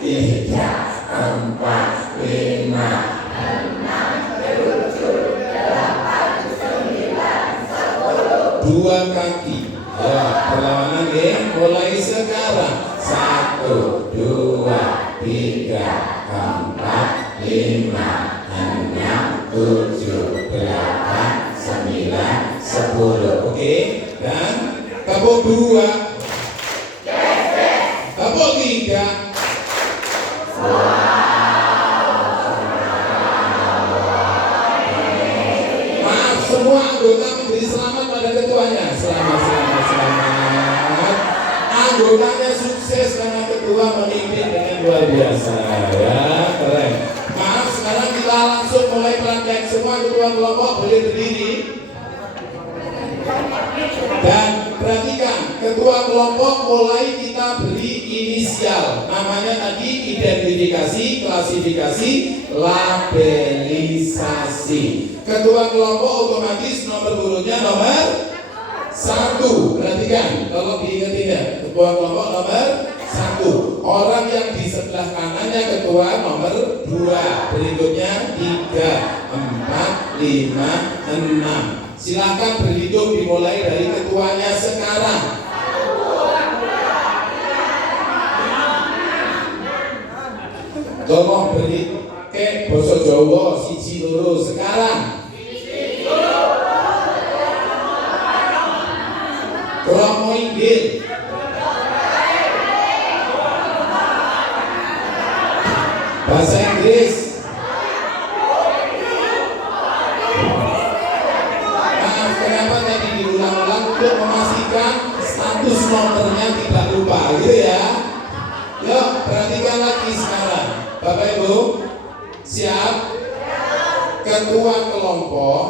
3, 4, 5, 6, 7, 8, 9, 10. Dua kaki, ya, berlawanan, ya. Mulai sekarang 1, 2, 3, 4, 5, 6, 7, 8, 9, 10. Oke, dan tepuk 2, tepuk 3. Maaf, semua anggota memberi selamat pada ketuanya. Selamat. Anggotanya sukses karena ketua memimpin dengan luar biasa, ya, keren. Maaf, sekarang kita langsung mulai praktek. Semua ketua kelompok boleh berdiri. Dan perhatikan, ketua kelompok mulai kita beri inisial. Namanya tadi identifikasi, klasifikasi, labelisasi. Ketua kelompok otomatis nomor urutnya nomor 1. Perhatikan, kalau diingetin ya, ketua kelompok nomor 1. Orang yang di sebelah kanannya ketua nomor 2. Berikutnya 3, 4, 5, 6. Silakan berhitung dimulai dari ketuanya sekarang. Tolong beri ke basa Jawa siji loro sekarang. Kromo inggil. Bahasa Inggris. Maaf, kenapa tadi diulang-ulang untuk memastikan status nomornya tidak lupa, gitu ya. Yuk, perhatikan lagi sekarang. Bapak Ibu, siap? Ketua kelompok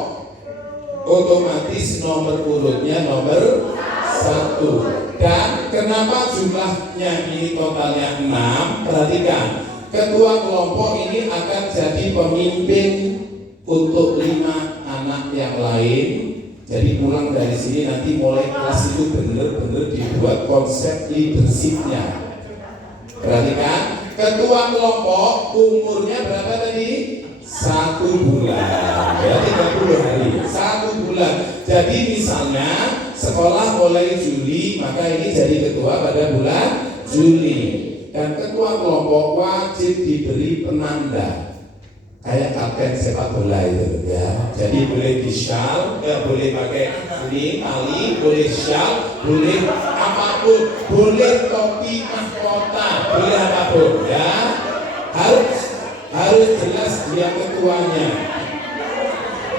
otomatis nomor urutnya nomor 1. Dan kenapa jumlahnya ini totalnya 6? Perhatikan, ketua kelompok ini akan jadi pemimpin untuk 5 anak yang lain. Jadi pulang dari sini nanti mulai kelas itu benar-benar dibuat konsep leadership-nya. Perhatikan, ketua kelompok umurnya berapa tadi? 1 bulan, ya 30 hari, 1 bulan. Jadi misalnya sekolah mulai Juli, maka ini jadi ketua pada bulan Juli. Dan ketua kelompok wajib diberi penanda, kayak kapten sepak bola itu, ya. Jadi boleh di shawl, ya boleh pakai ini tali, boleh shawl, boleh apapun, boleh topi mahkota, boleh apapun, ya. Harus jelas dia ketuanya.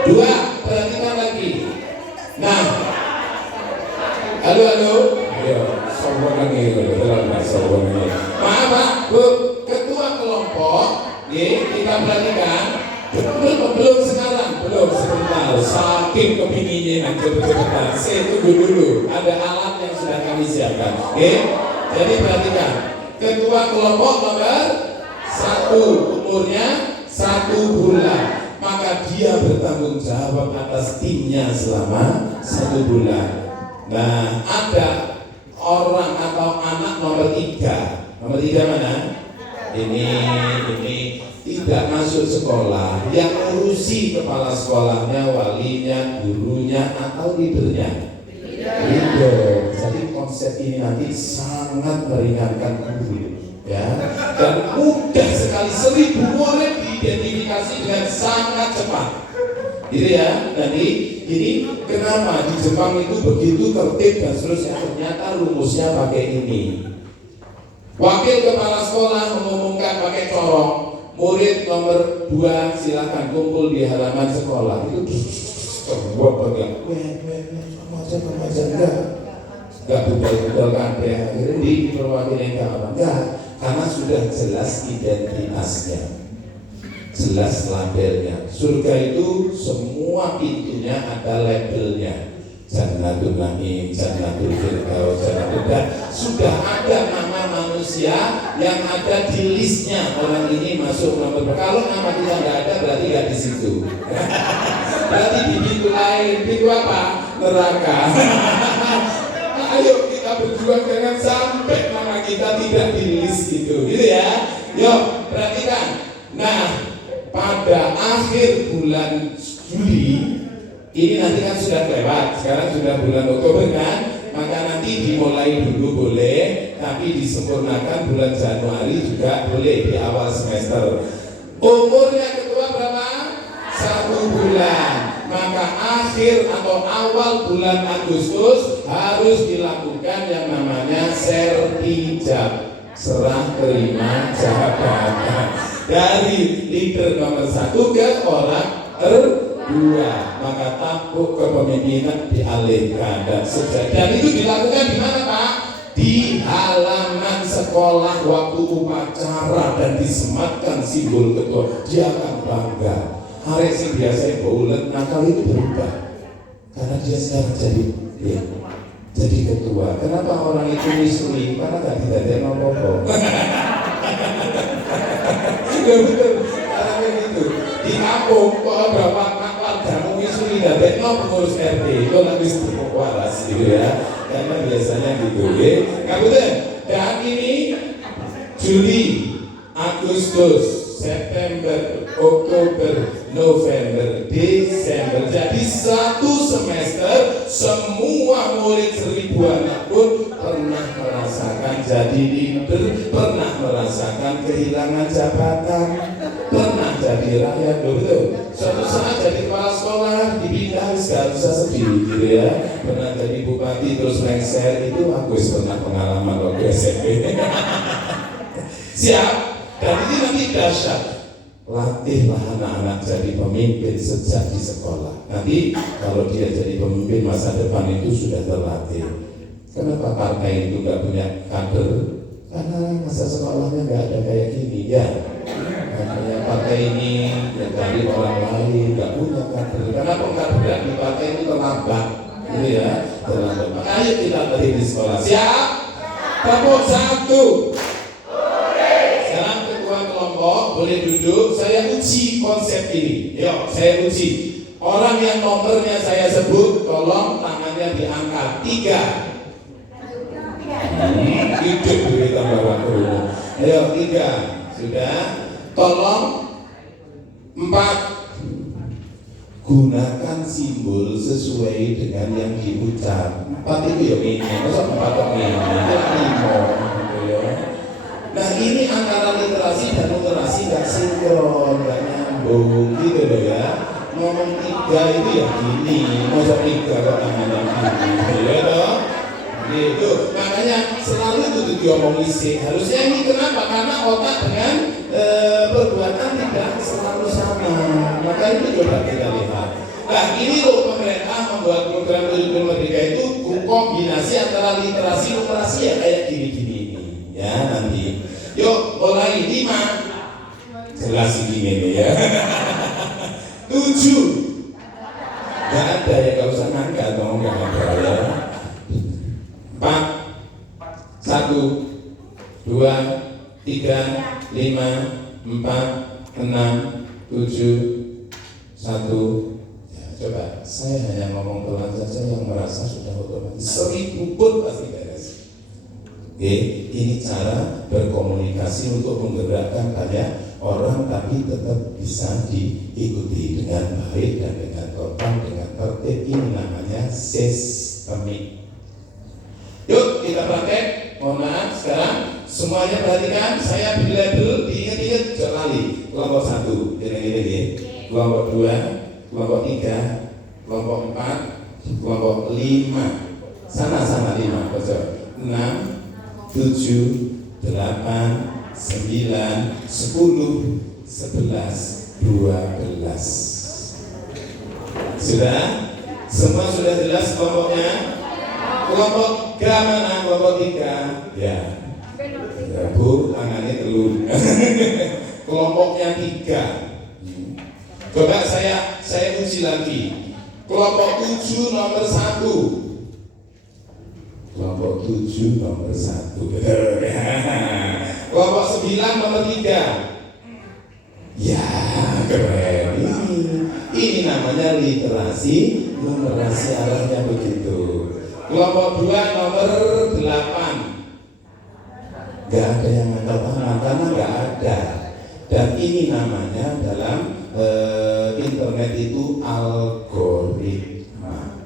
2, perhatikan lagi. Nah, halo, ayo, sombong lagi, sombong lagi. Maaf Pak, Bu, ketua kelompok, kita perhatikan. Belum sekarang, belum sebentar. Saking kepinginnya yang cepat-cepat. Saya tunggu dulu. Ada alat yang sudah kami siapkan. Oke, jadi perhatikan. Ketua kelompok nomor 1, umurnya 1 bulan. Maka dia bertanggung jawab atas timnya selama 1 bulan. Nah, ada orang atau anak nomor 3. Nomor 3 mana? Ini tidak masuk sekolah. Yang ngurusi kepala sekolahnya, walinya, gurunya, atau leadernya. Leader. Jadi konsep ini nanti sangat meringankan guru, ya. Dan mudah sekali, 1000 murid diidentifikasi dengan sangat cepat. Gitu ya. Nanti ini kenapa di Jepang itu begitu tertib dan seterusnya. Ternyata rumusnya pakai ini. Wakil kepala sekolah mengumumkan pakai corong, murid nomor 2 silahkan kumpul di halaman sekolah. Itu semua pegang, sama aja enggak budal kabeh. Akhirnya di perwakilan kawan enggak, karena sudah jelas identitasnya, jelas labelnya. Surga itu semua pintunya ada labelnya. Jannatul Naim, Jannatul Firdaus, Jannatul Dan. Sudah ada nama manusia yang ada di listnya. Orang ini masuk nomor. Kalau nama kita nggak ada, berarti nggak di situ. Berarti di pintu lain. Pintu apa? Neraka. Ayo kita berjuang jangan sampai nama kita tidak di list itu, gitu ya. Yuk perhatikan. Nah, pada akhir bulan Juli. Ini nanti kan sudah lewat, sekarang sudah bulan Oktober kan, maka nanti dimulai dulu boleh, tapi disempurnakan bulan Januari juga boleh di awal semester. Umurnya ketua berapa? 1 bulan. Maka akhir atau awal bulan Agustus harus dilakukan yang namanya sertijab, serah terima jabatan, dari leader nomor 1 ke orang kedua. Maka tampuk kepemimpinan dialihkan dan itu dilakukan di mana Pak? Di halaman sekolah waktu upacara dan disematkan simbol ketua. Dia akan bangga. Hari sih biasanya baulet nakal itu berubah karena dia sekarang jadi ketua. Kenapa orang itu misui? Karena nggak didadekno apa-apa. Betul, karena gitu. Di kampung kalau berapa wargamu misui didadekno pengurus RT, itu nanti sedikit waras gitu ya. Karena biasanya gitu, ya. Kabupaten. Dan ini Juli, Agustus, September, Oktober, November, Desember. Jadi satu semester semua murid 1000 anak pun pernah merasakan jadi leader, pernah merasakan kehilangan jabatan, pernah jadi rakyat dulu. Suatu saat jadi kepala sekolah dipindah, gak usah sedih gitu ya. Pernah jadi bupati terus lengser, itu aku pernah pengalaman waktu SMP. Siap? Dan ini nanti dahsyat. Latihlah anak-anak jadi pemimpin sejak di sekolah. Nanti kalau dia jadi pemimpin masa depan itu sudah terlatih. Kenapa partai itu nggak punya kader? Karena masa sekolahnya nggak ada kayak gini ya. Makanya partai ini yang dari orang lain nggak punya kader. Karena pengkaderan di partai itu terlambat, gitu ya. Terlambat. Maka ayo kita beri di sekolah. Siap? Tepuk satu. Boleh duduk, saya uji konsep ini. Yuk, saya uji. Orang yang nomornya saya sebut, tolong tangannya diangkat. 3. Hidup dulu tambah waktu. Ayo, 3. Sudah. Tolong 4. Gunakan simbol sesuai dengan yang diucap. 4 itu ya ini. Masa 4 kok ini? Itu 5. Nah ini antara literasi dan numerasi gak sinkron, gak nyambung gitu loh ya. Ngomong 3 itu ya gini, masa 3 kok tangannya gini, ya toh? Gitu, makanya selalu itu diomong isi. Harusnya ini kenapa? Karena otak dengan perbuatan tidak selalu sama. Maka itu coba kita lihat. Nah ini loh pemerintah membuat program Kurikulum Merdeka itu kombinasi antara literasi numerasi ya kayak gini-gini ini. Ya nanti, yuk mulai 5. Jelas ini ya. 7. Gak ada ya, gak usah ngangkat dong, gak ada ya. 4. 1, 2, 3, 5, 4, 6, 7, 1. Ya, coba saya hanya ngomong pelan saja yang merasa sudah otomatis 1000 pun pasti beres. Oke, ini cara berkomunikasi untuk menggerakkan banyak orang tapi tetap bisa diikuti dengan baik dan dengan total, dengan tertib. Ini namanya sistemik. Yuk kita praktek. Mohon maaf sekarang semuanya perhatikan. Saya beri label, diingat-ingat jangan lali. Kelompok 1, gini-gini. Kelompok 2, kelompok 3, kelompok 4, kelompok 5. Sana 5, pojok 6, 7, 8, 9, 10, 11, 12. Sudah? Semua sudah jelas kelompoknya? Kelompok G mana? Kelompok 3? Ya. Ya Bu, tangannya telur. Kelompoknya 3. Coba saya uji lagi. Kelompok 7 nomor 1. Kelompok 7 nomor 1. Kelompok 9 nomor 3. Ya, keren. Ini namanya literasi, numerasi arahnya begitu. Kelompok 2 nomor 8. Gak ada yang angkat tangan karena gak ada. Dan ini namanya dalam internet itu algoritma.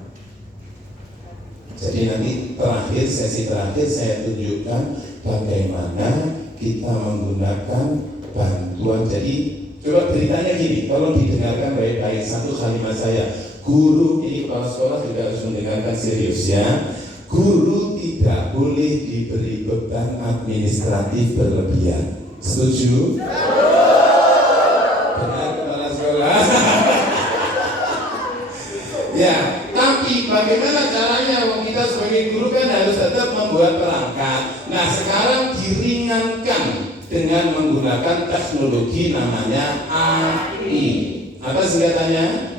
Jadi nanti terakhir, sesi terakhir saya tunjukkan bagaimana kita menggunakan bantuan. Jadi coba beritanya gini, tolong didengarkan baik-baik satu kalimat saya. Guru, ini kepala sekolah juga harus mendengarkan serius ya. Guru tidak boleh diberi beban administratif berlebihan. Setuju? Benar kepala sekolah? Ya, tapi bagaimana caranya? Kita sebagai guru kan harus tetap membuat perangkat. Nah sekarang diringankan dengan menggunakan teknologi namanya AI. Apa singkatannya?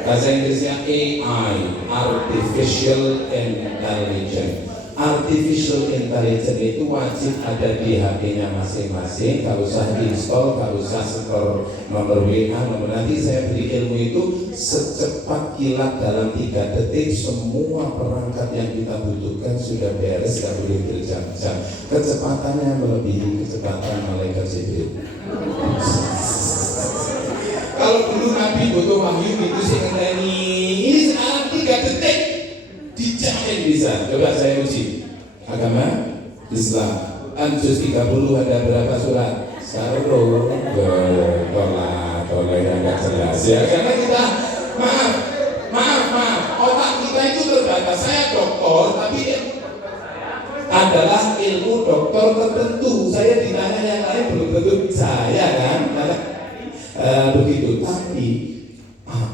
Bahasa Inggrisnya AI, Artificial Intelligence. Artificial Intelligence itu wajib ada di HP-nya masing-masing, gak usah install, gak usah setor nomor WA, nomor nanti saya beri ilmu itu secepat kilat dalam 3 detik semua perangkat yang kita butuhkan sudah beres, gak boleh berjam-jam. Kecepatannya melebihi kecepatan malaikat Jibril. Kalau dulu Nabi butuh wahyu itu sih ini sekarang 3 detik dijamin bisa. Coba saya uji. Agama Islam Juz 30 ada berapa surat? 1. Tolak yang gak jelas ya. Karena kita maaf otak kita itu terbatas. Saya dokter tapi adalah ilmu dokter tertentu. Saya ditanya yang lain belum tentu saya kan. Begitu. Tapi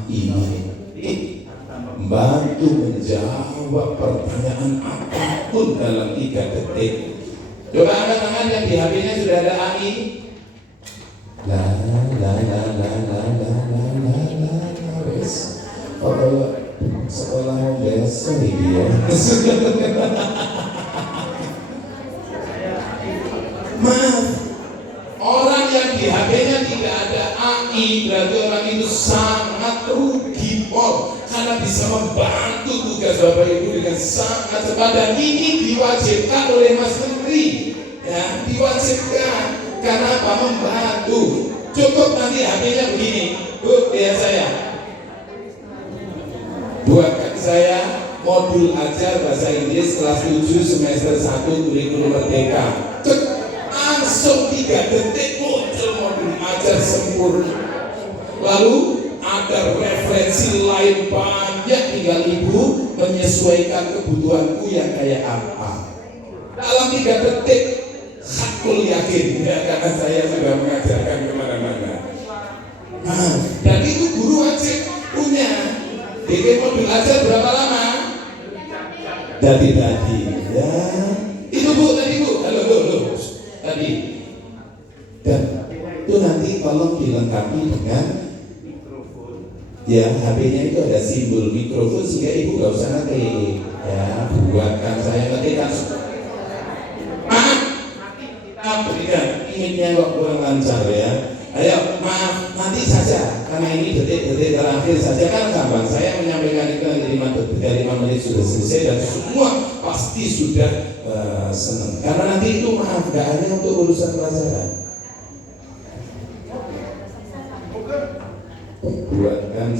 ini membantu menjawab pertanyaan apapun dalam 3 detik. Coba angkat tangan yang di HP-nya sudah ada AI. Wes. Kalau sekolah biasa dia. Maaf, orang yang di HP-nya tidak ada AI berarti orang itu sangat rugi karena bisa membantu tugas Bapak Ibu dengan sangat cepat dan ini diwajibkan oleh Mas Menteri ya, diwajibkan karena apa? Membantu. Cukup nanti HP-nya begini, Bu, lihat saya buatkan saya modul ajar bahasa Inggris kelas 7 semester 1 kurikulum merdeka. Langsung 3 detik muncul modul ajar sempurna. Lalu ada referensi lain banyak, tinggal Ibu menyesuaikan kebutuhanku yang kayak apa. Dalam 3 detik hakul yakin ya, karena saya sudah mengajarkan kemana-mana. Dan itu guru wajib punya. Bikin modul ajar berapa lama? Tadi ya. Itu Bu, tadi Bu. Halo. Tadi. Dan itu nanti tolong dilengkapi dengan ya, HP-nya itu ada simbol mikrofon sehingga Ibu gak usah ngetik ya, buatkan saya ngetikkan. Maaf, berikan image-nya kok kurang lancar ya. Ayo, maaf, nanti saja karena ini detik-detik terakhir saja kan gampang. Saya menyampaikan itu nanti 5 menit sudah selesai dan semua pasti sudah senang. Karena nanti itu maaf, gak hanya untuk urusan pelajaran. Buatkan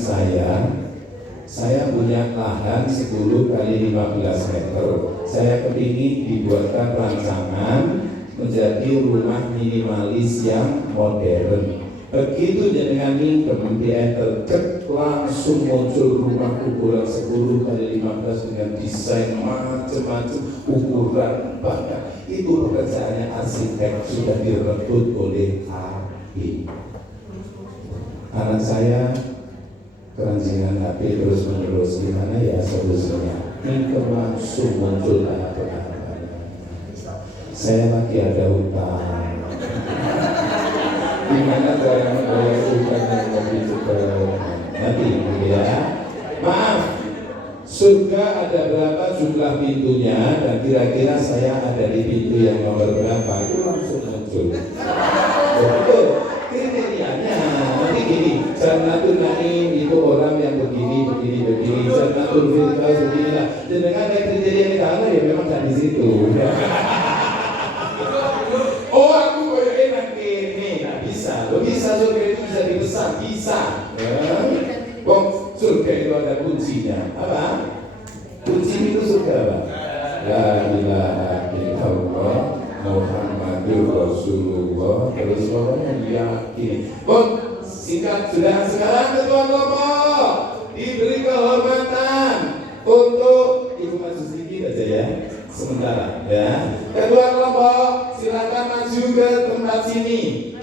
saya punya lahan 10 kali 15 meter. Saya kepingin dibuatkan rancangan menjadi rumah minimalis yang modern. Begitu dengan minjem di enter langsung muncul rumah ukuran 10 kali 15 dengan desain macam-macam ukuran banyak. Itu pekerjaannya arsitek sudah direbut oleh AI. Anak saya keranjingan HP terus menerus, gimana ya solusinya? Itu langsung muncul apa-apa. Saya lagi ada hutang. Gimana cara membayar hutang yang lebih cepat? Nanti ya. Maaf, surga ada berapa jumlah pintunya dan kira-kira saya ada di pintu yang nomor berapa? Itu langsung muncul. Betul. Kriterianya nanti gini, Jannatul Naim itu orang yang begini, Jannatul Firdaus beginilah. Dan dengan kriteria yang kalah ya memang tak di situ. Oh aku enak ini, nggak bisa. Lo bisa surga itu bisa dipesan, bisa. Bom surga itu ada kuncinya. Apa? Kunci itu surga apa? La ilaha illallah Muhammadur Rasulullah. Terus pokoknya yakin. Bom singkat sudah sekarang ketua kelompok diberi kehormatan untuk Ibu maju sedikit aja ya. Sementara ya, kedua kelompok silakan maju ke tempat sini.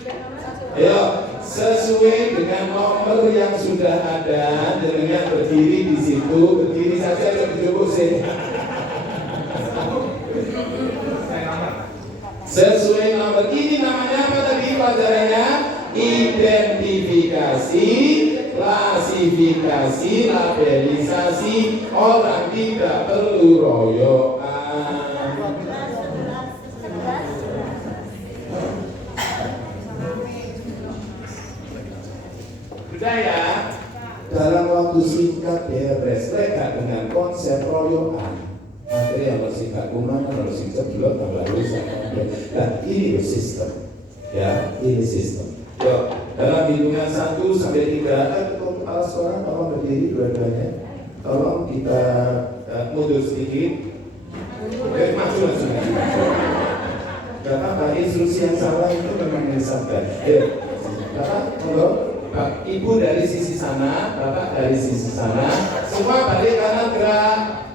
Ayo, sesuai dengan nomor yang sudah ada, dengan berdiri di situ, berdiri saja dan duduk sini. Sesuai nomor ini namanya apa tadi pelajarannya? Identifikasi, klasifikasi. klasifikasi, labelisasi, orang tidak perlu royokan. Sudah ya, dalam waktu singkat beres, mereka dengan konsep royokan. Akhirnya harus singkat kuman, harus singkat dulu, tambah rusak. Nah, ini sistem, ya, ini sistem. Yuk, dalam hitungan 1 sampai 3, ketua kepala sekolah tolong berdiri dua-duanya. Tolong kita mundur sedikit. Maju. Gak apa-apa, instruksi yang salah itu memang disabda. Bapak, monggo. Ibu dari sisi sana, Bapak dari sisi sana. Semua balik kanan gerak.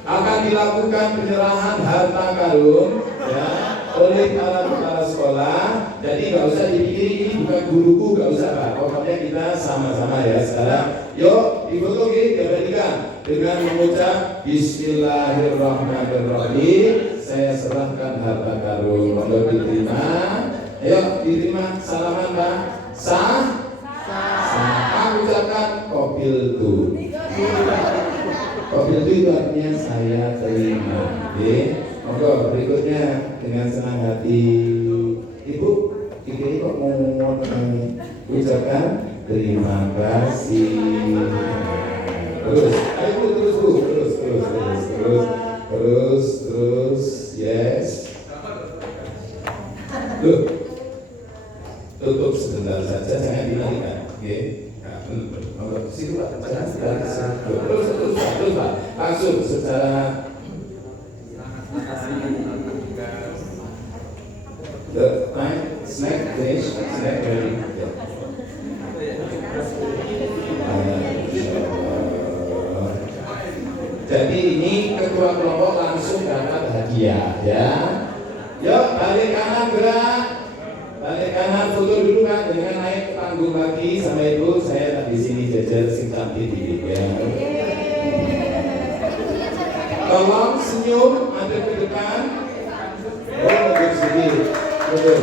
Akan dilakukan penyerahan harta karun, ya, oleh para kepala sekolah. Jadi nggak usah dipikir ini bukan guruku, nggak usah Pak. Pokoknya kita sama-sama ya sekarang. Yuk, difoto gini, diabadikan dengan mengucap Bismillahirrahmanirrahim. Saya serahkan harta karun, monggo diterima. Ayo diterima, salaman Pak. Sah. Aku ucapkan kopil tuh. Kopil itu artinya saya terima. Oke. Monggo berikutnya dengan senang hati. Ibu, ini kok mau ucapkan terima kasih. Terus, ayo Bu, terus, yes. Loh, tutup sebentar saja, jangan dilarikan. Oke. Situ Pak, terus Pak, langsung secara snack finish, snack ready. Jadi ini ketua kelompok langsung dapat hadiah ya. Yuk balik kanan gerak. Balik kanan foto dulu Pak, dengan naik ke panggung lagi sama Ibu. Saya di sini jajar sing cantik di ya. Tolong senyum, ada ke depan. Mundur sedikit. Mundur.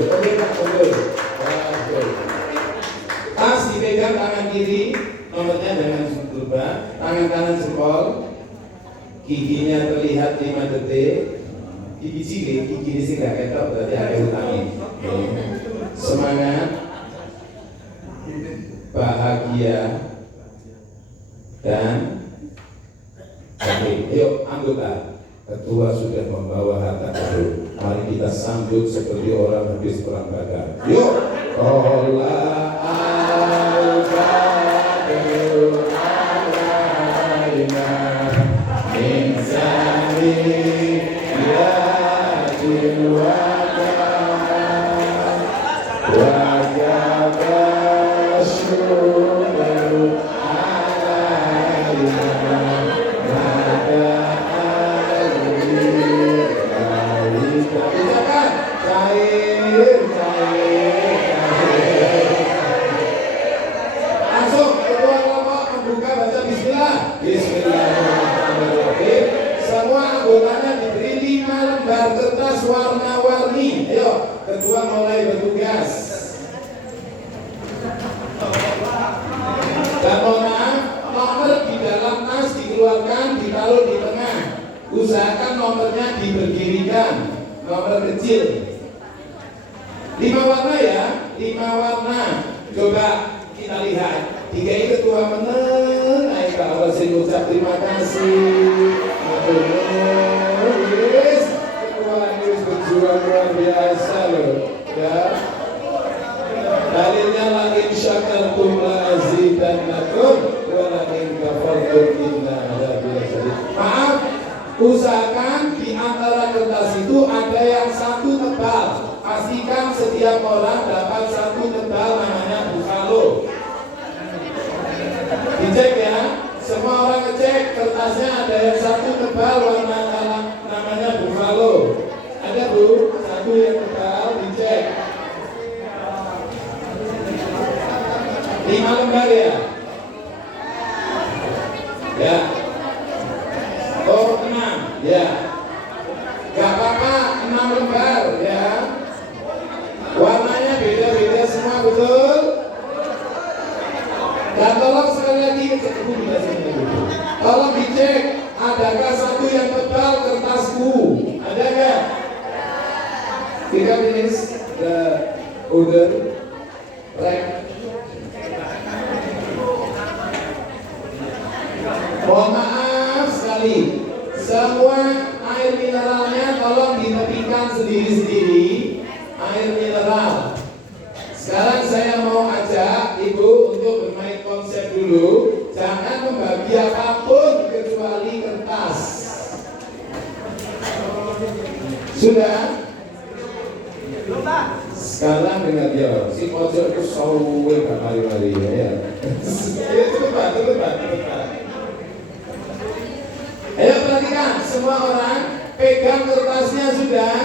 Tas dipegang tangan kiri, nomornya dengan coba. Tangan kanan jempol. Giginya terlihat 5 detik. Gigi ini sih nggak ketok, berarti ada utangnya. Semangat, bahagia, dan oke, yuk anggota. Ketua sudah membawa harta karun. Mari kita sambut seperti orang habis perang dagang. Yuk, Allah al-Qadru alaina insani yakin wajah syukur kertas warna-warni. Ayo, ketua mulai bertugas. Dan nomor di dalam tas dikeluarkan, ditaruh di tengah. Usahakan nomornya diberdirikan. Nomor kecil. 5 warna ya, 5 warna. Coba kita lihat. 3 ketua menang. Ayo kalau saya ucap terima kasih. Luar biasa loh ya. Dalilnya la in syakartum la azidannakum wa la in kafartum inna adzabi lasyadid. Maaf, usahakan di antara kertas itu ada yang satu tebal. Pastikan setiap orang dapat satu tebal, namanya buffalo. Dicek ya, semua orang ngecek kertasnya ada yang satu tebal warna namanya buffalo. Ada Bu, satu yang tebal, dicek. 5 lembar ya? Ya. Oh 6, ya. Gak apa-apa, 6 lembar ya. Warnanya beda-beda semua, betul? Dan tolong sekali lagi, tolong dicek, adakah satu yang tebal kertasku? Ada nggak? Kita finish the order, right? Mohon maaf sekali, semua air mineralnya tolong ditepikan sendiri-sendiri. Air mineral. Sekarang saya mau ajak Ibu untuk bermain konsep dulu. Jangan membagi apapun kecuali kertas. Sudah? Sekarang dengar dia, si pojok itu sawe gak mari-mari ya. Cepat. Ayo perhatikan, semua orang pegang kertasnya sudah.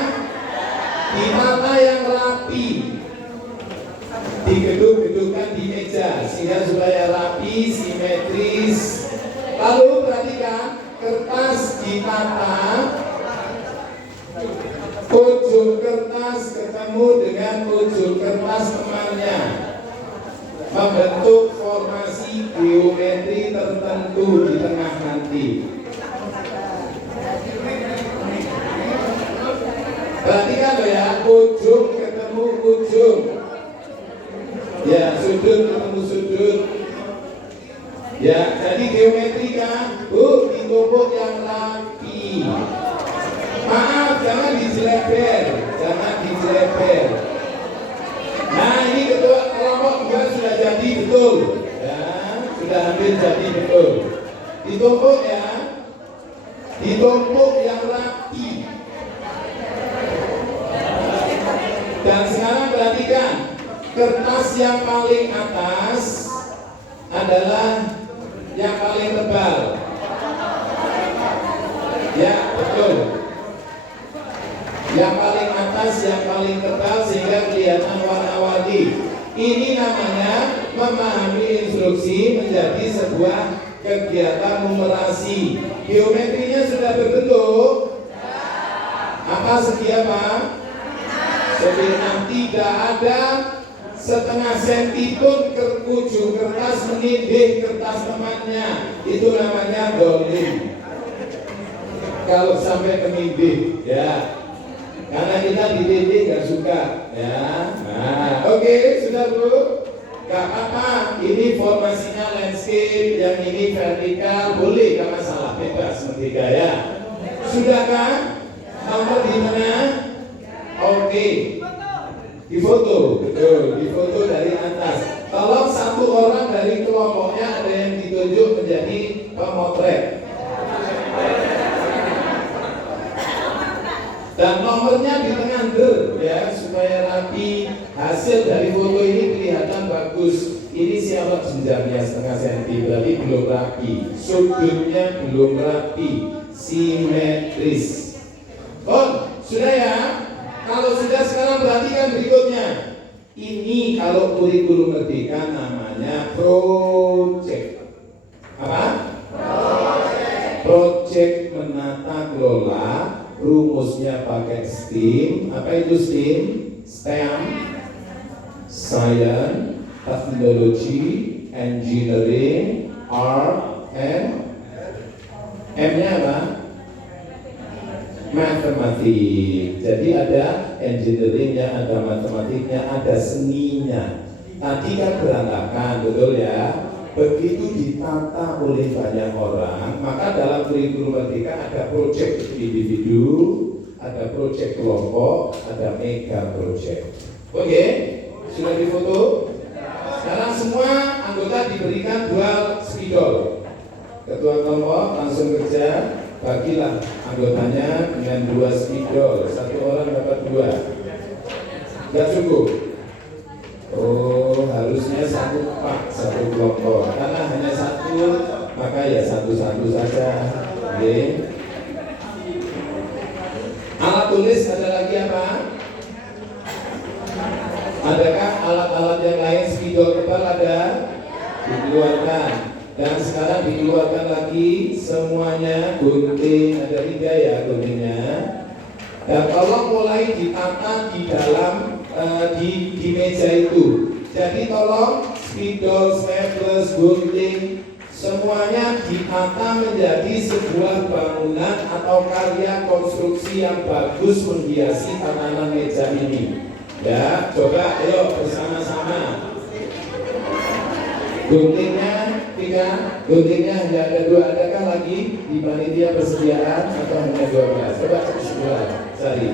Ditata yang rapi, digeduk-gedukkan di meja sehingga supaya rapi, simetris. Lalu perhatikan, kertas ditata, ujung kertas ketemu dengan ujung kertas temannya, membentuk formasi geometri tertentu di tengah nanti. Perhatikan loh ya, ujung ketemu ujung. Ya, sudut ketemu sudut. Ya, jadi geometri kan, ditumpuk yang rapi. Maaf, jangan dijeleper. Nah, ini ketua kelompok juga sudah jadi betul. Ya, sudah hampir jadi betul. Ditumpuk ya, ditumpuk yang rapi. Dan sekarang perhatikan, kertas yang paling atas adalah yang paling tebal. Ya, betul. Yang paling atas, yang paling tebal sehingga kelihatan warna-warni. Ini namanya memahami instruksi menjadi sebuah kegiatan numerasi. Geometrinya sudah berbentuk. Apa segi apa? Sebenarnya tidak ada setengah senti pun ke ujung kertas menindih kertas temannya. Itu namanya dolim. Kalau sampai menindih, ya, karena kita ditindih nggak suka, ya. Nah, oke, sudah Bu. Gak apa-apa. Ini formasinya landscape, yang ini vertikal, boleh, gak masalah, bebas bertiga ya. Sudah kan? Nomor di mana? Oke, difoto, betul, difoto dari atas. Tolong satu orang dari kelompoknya ada yang ditunjuk menjadi pemotret. Dan nomornya di tengah ya, supaya rapi. Hasil dari foto ini kelihatan bagus. Ini siapa jenjangnya setengah senti, berarti belum rapi. Sudutnya belum rapi, simetris. Oh, sudah ya? Kalau sudah, sekarang perhatikan berikutnya. Ini kalau kurikulum merdeka namanya project. Apa? Project menata kelola. Rumusnya pakai STEAM. Apa itu STEAM? STEM, Science, Technology, Engineering, Art, and M-nya apa? Matematik. Jadi ada engineeringnya, ada matematiknya, ada seninya. Tadi kan berantakan, betul ya? Begitu ditata oleh banyak orang, maka dalam kurikulum merdeka ada proyek individu, ada proyek kelompok, ada mega proyek. Oke, sudah difoto? Sekarang semua anggota diberikan dual spidol. Ketua kelompok langsung kerja, bagilah anggotanya dengan 2 spidol. Satu orang dapat 2. Gak cukup. Oh, harusnya satu kelompok. Karena hanya satu, maka ya satu-satu saja. Oke. Alat tulis ada lagi apa? Adakah alat-alat yang lain? Spidol tebal ada? Dikeluarkan. Dan sekarang dikeluarkan lagi semuanya. Gunting ada 3 ya guntingnya. Dan tolong mulai ditata di dalam di meja itu. Jadi tolong spidol, staples, gunting, semuanya ditata menjadi sebuah bangunan atau karya konstruksi yang bagus menghiasi tatanan meja ini. Ya, coba ayo bersama-sama. Guntingnya, guntingnya hanya ada 2, adakah lagi di panitia persediaan atau hanya 12? Coba sebelah, cari.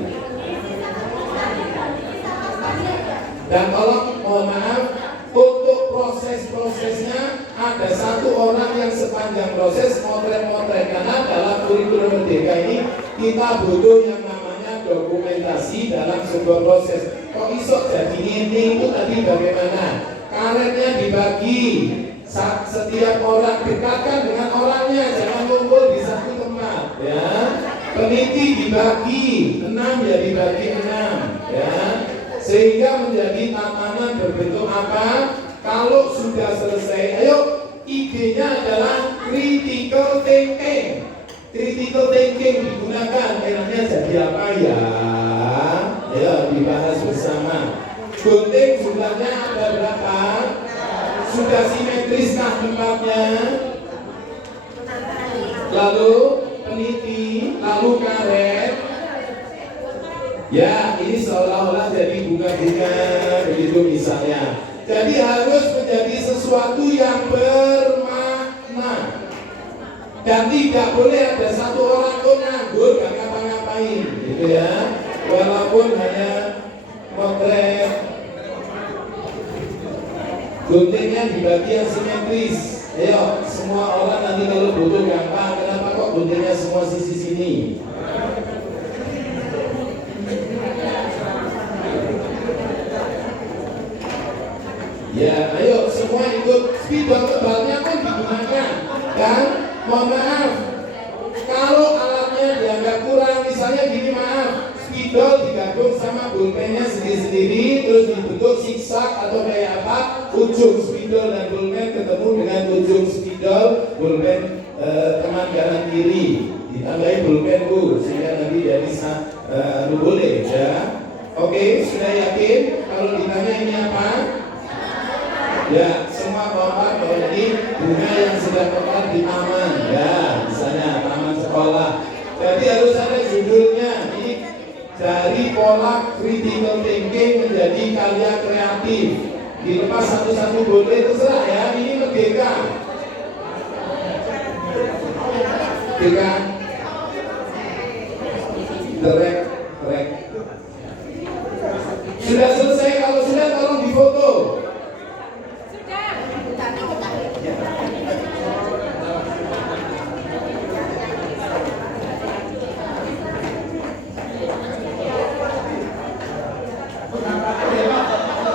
Dan tolong mohon maaf, untuk proses-prosesnya ada 1 orang yang sepanjang proses motret-motret, karena dalam kurikulum Merdeka ini kita butuh yang namanya dokumentasi dalam sebuah proses. Kok iso jadi ini itu tadi bagaimana? Karetnya dibagi, setiap orang dekatkan dengan orangnya, jangan ngumpul di satu tempat, ya. Peniti dibagi 6, ya dibagi 6, ya. Sehingga menjadi tatanan berbentuk apa? Kalau sudah selesai, ayo idenya adalah critical thinking. Critical thinking digunakan, enaknya jadi apa ya? Ayo dibahas bersama. Gunting jumlahnya ada berapa? Sudah simetriskah tempatnya? Lalu peniti, lalu karet. Ya, ini seolah-olah jadi bunga-bunga begitu misalnya. Jadi harus menjadi sesuatu yang bermakna. Dan tidak boleh ada 1 orang pun nganggur gak ngapa-ngapain, gitu ya. Walaupun hanya motret. Guntingnya di bagian simetris. Ayo, semua orang nanti kalau butuh gampang. Kenapa kok guntingnya semua sisi sini? Ya, ayo semua ikut. Spidol tebalnya pun digunakan. Dan mohon maaf, kalau alatnya dianggap kurang, misalnya gini, maaf, spidol digabung sama pulpennya sendiri-sendiri, terus dibentuk zigzag atau kayak apa, ujung spidol dan pulpen ketemu dengan ujung spidol, pulpen teman kanan kiri, ditambahin pulpen sehingga nanti jadi boleh ya. Oke, sudah yakin? Kalau ditanya ini apa? Ya, semua bapak bahwa ini bunga yang sedang mekar di taman, ya, misalnya taman sekolah. Jadi harus ada judulnya. Ini dari pola critical thinking menjadi karya kreatif. Dilepas satu-satu boleh, terserah ya. Ini merdeka. Merdeka. Terek. Sudah selesai, kalau sudah tolong difoto.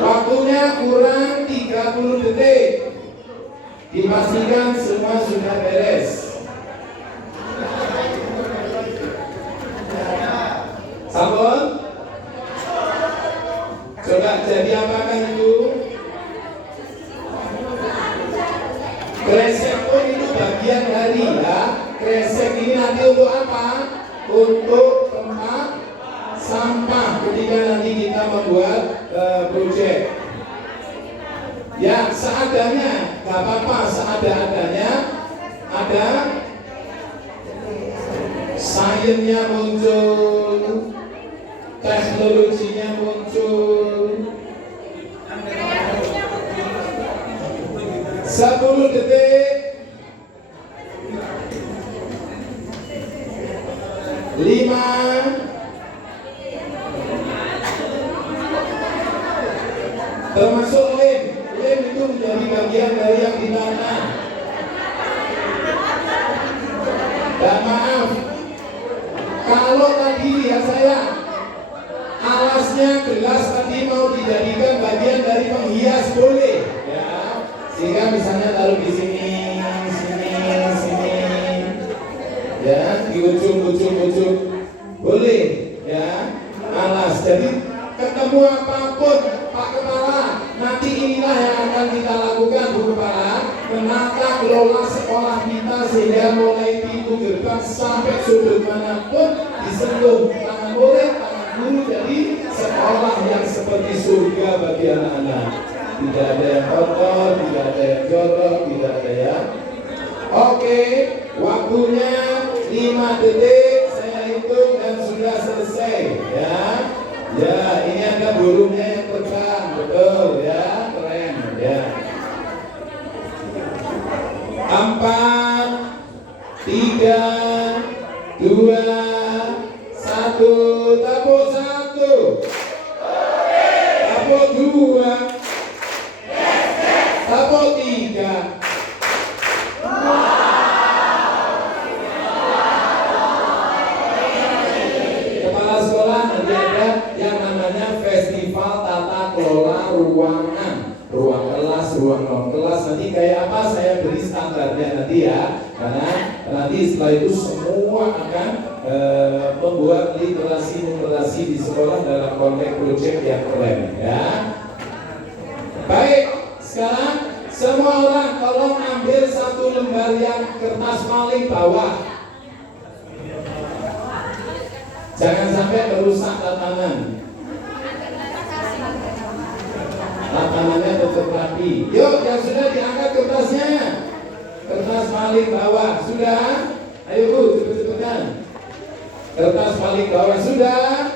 Waktunya kurang 30 detik. Dipastikan semua sudah beres. Sampun? Coba jadi apakah itu? Kresek pun itu bagian dari ya. Kresek ini nanti untuk apa? Untuk tempat sampah ketika nanti kita membuat proyek. Ya, seadanya, gak apa-apa, seada-adanya. Ada sainsnya muncul, teknologinya muncul. 10 detik. 5. Termasuk lem itu menjadi bagian dari yang ditata. Dan maaf, kalau tadi ya saya alasnya gelas tadi mau dijadikan bagian dari penghias boleh, ya. Sehingga misalnya taruh di sini, ya, di ujung boleh, ya, alas. Jadi ketemu apapun Pak Kepala, nanti inilah yang akan kita lakukan Bu Kepala, menata kelola sekolah kita sehingga mulai pintu gerbang sampai sudut manapun disentuh tangan murid, tangan guru, jadi sekolah yang seperti surga bagi anak-anak. tidak ada yang kotor, tidak ada yang jorok, tidak ada yang. Oke, waktunya 5 detik, saya hitung dan sudah selesai ya. Ya, ini ada burungnya yang terbang, betul ya, keren ya. 4, 3, 2, 1, tepuk 1, tepuk 2, tepuk 3. Kepala sekolah nanti ada yang namanya festival tata kelola ruangan, ruang kelas, ruang non kelas. Nanti kayak apa saya beri standarnya nanti ya, karena nanti setelah itu semua akan membuat literasi di sekolah dalam konteks proyek yang keren ya. Baik, sekarang semua orang tolong ambil satu lembar yang kertas paling bawah. Jangan sampai merusak tatanan. Tatanannya tetap rapi. Yuk, yang sudah diangkat kertasnya. Kertas paling bawah sudah. Ayo Bu, cepet-cepetan. Kertas paling bawah sudah.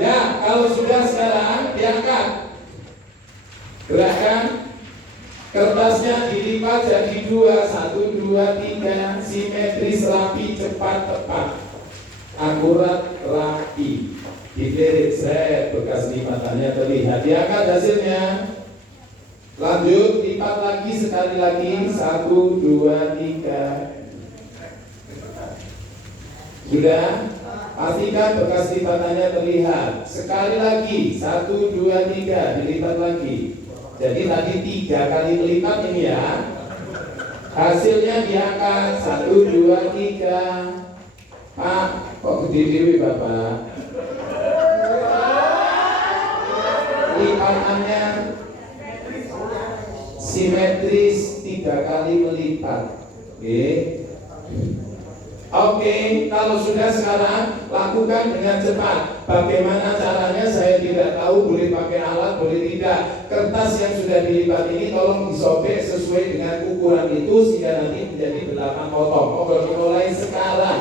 Ya, kalau sudah sekarang diangkat. Gerakan kertasnya dilipat jadi 2, 1, 2, 3, simetris, rapi, cepat, tepat, akurat, rapi. Dilirik set, bekas lipatannya terlihat. Diangkat hasilnya. Lanjut, lipat lagi sekali lagi. 1, 2, 3. Sudah? Pastikan bekas lipatannya terlihat. Sekali lagi. 1, 2, 3. Dilipat lagi. Jadi tadi 3 kali melipat ini ya. Hasilnya diangkat 1, 2, 3. Pak, kok gede dewi Bapak? Lipatannya simetris 3 kali melipat. Oke, kalau sudah sekarang lakukan dengan cepat. Bagaimana caranya saya tidak tahu, boleh pakai alat, boleh tidak. Kertas yang sudah dilipat ini tolong disobek sesuai dengan ukuran itu sehingga nanti menjadi 8 potong. Oke, mulai sekarang.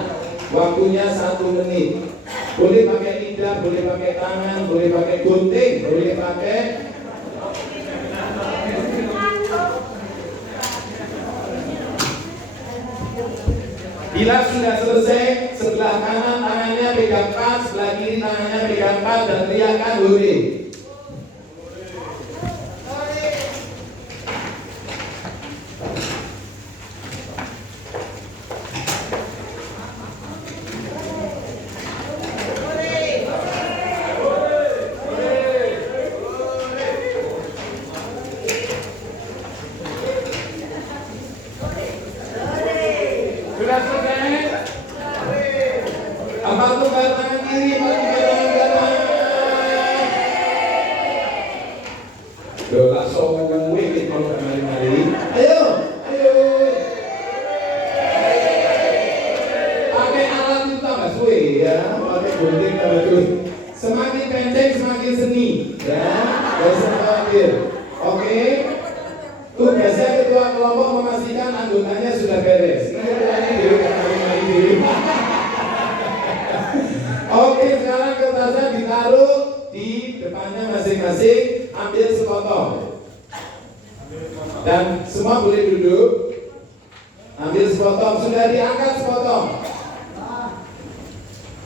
Waktunya 1 menit. Boleh pakai lidah, boleh pakai tangan, boleh pakai gunting, boleh pakai. Bila sudah selesai, sebelah kanan tangannya pegang pas, sebelah kiri tangannya pegang pas dan teriakan hore. Semakin pendek semakin seni, ya, gak usah khawatir. Oke, tugasnya ketua kelompok memastikan anggotanya sudah beres. Oke, sekarang kertasnya ditaruh di depannya masing-masing, ambil sepotong. Dan semua boleh duduk. Ambil sepotong, sudah diangkat sepotong.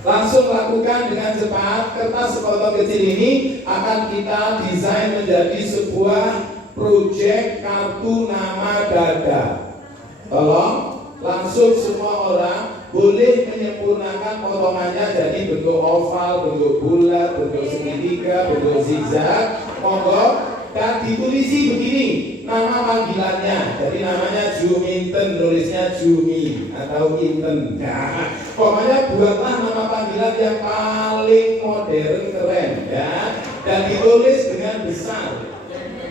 Langsung lakukan dengan cepat. Kertas sepotong kecil ini akan kita desain menjadi sebuah proyek kartu nama dada. Tolong langsung semua orang boleh menyempurnakan potongannya jadi bentuk oval, bentuk bulat, bentuk segitiga, bentuk zigzag. Monggo. Dan ditulisi begini nama panggilannya. Jadi namanya Juminten, nulisnya Jumi atau Inten. Nah, pokoknya buatlah nama panggilan yang paling modern, keren ya. Dan ditulis dengan besar.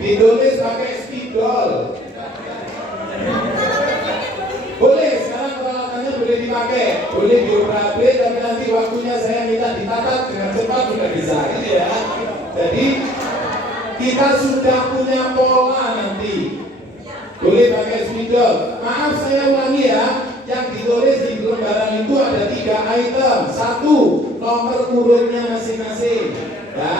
Ditulis pakai spidol. Boleh, sekarang peralatannya boleh dipakai, boleh diobrak-abrik, tapi nanti waktunya saya minta ditatat dengan cepat sudah bisa, gitu ya. Jadi Kita sudah punya pola nanti. Boleh pakai spidol. Maaf saya ulangi ya. Yang ditulis di lembaran itu ada 3 item. 1, nomor urutnya masing-masing. Ya.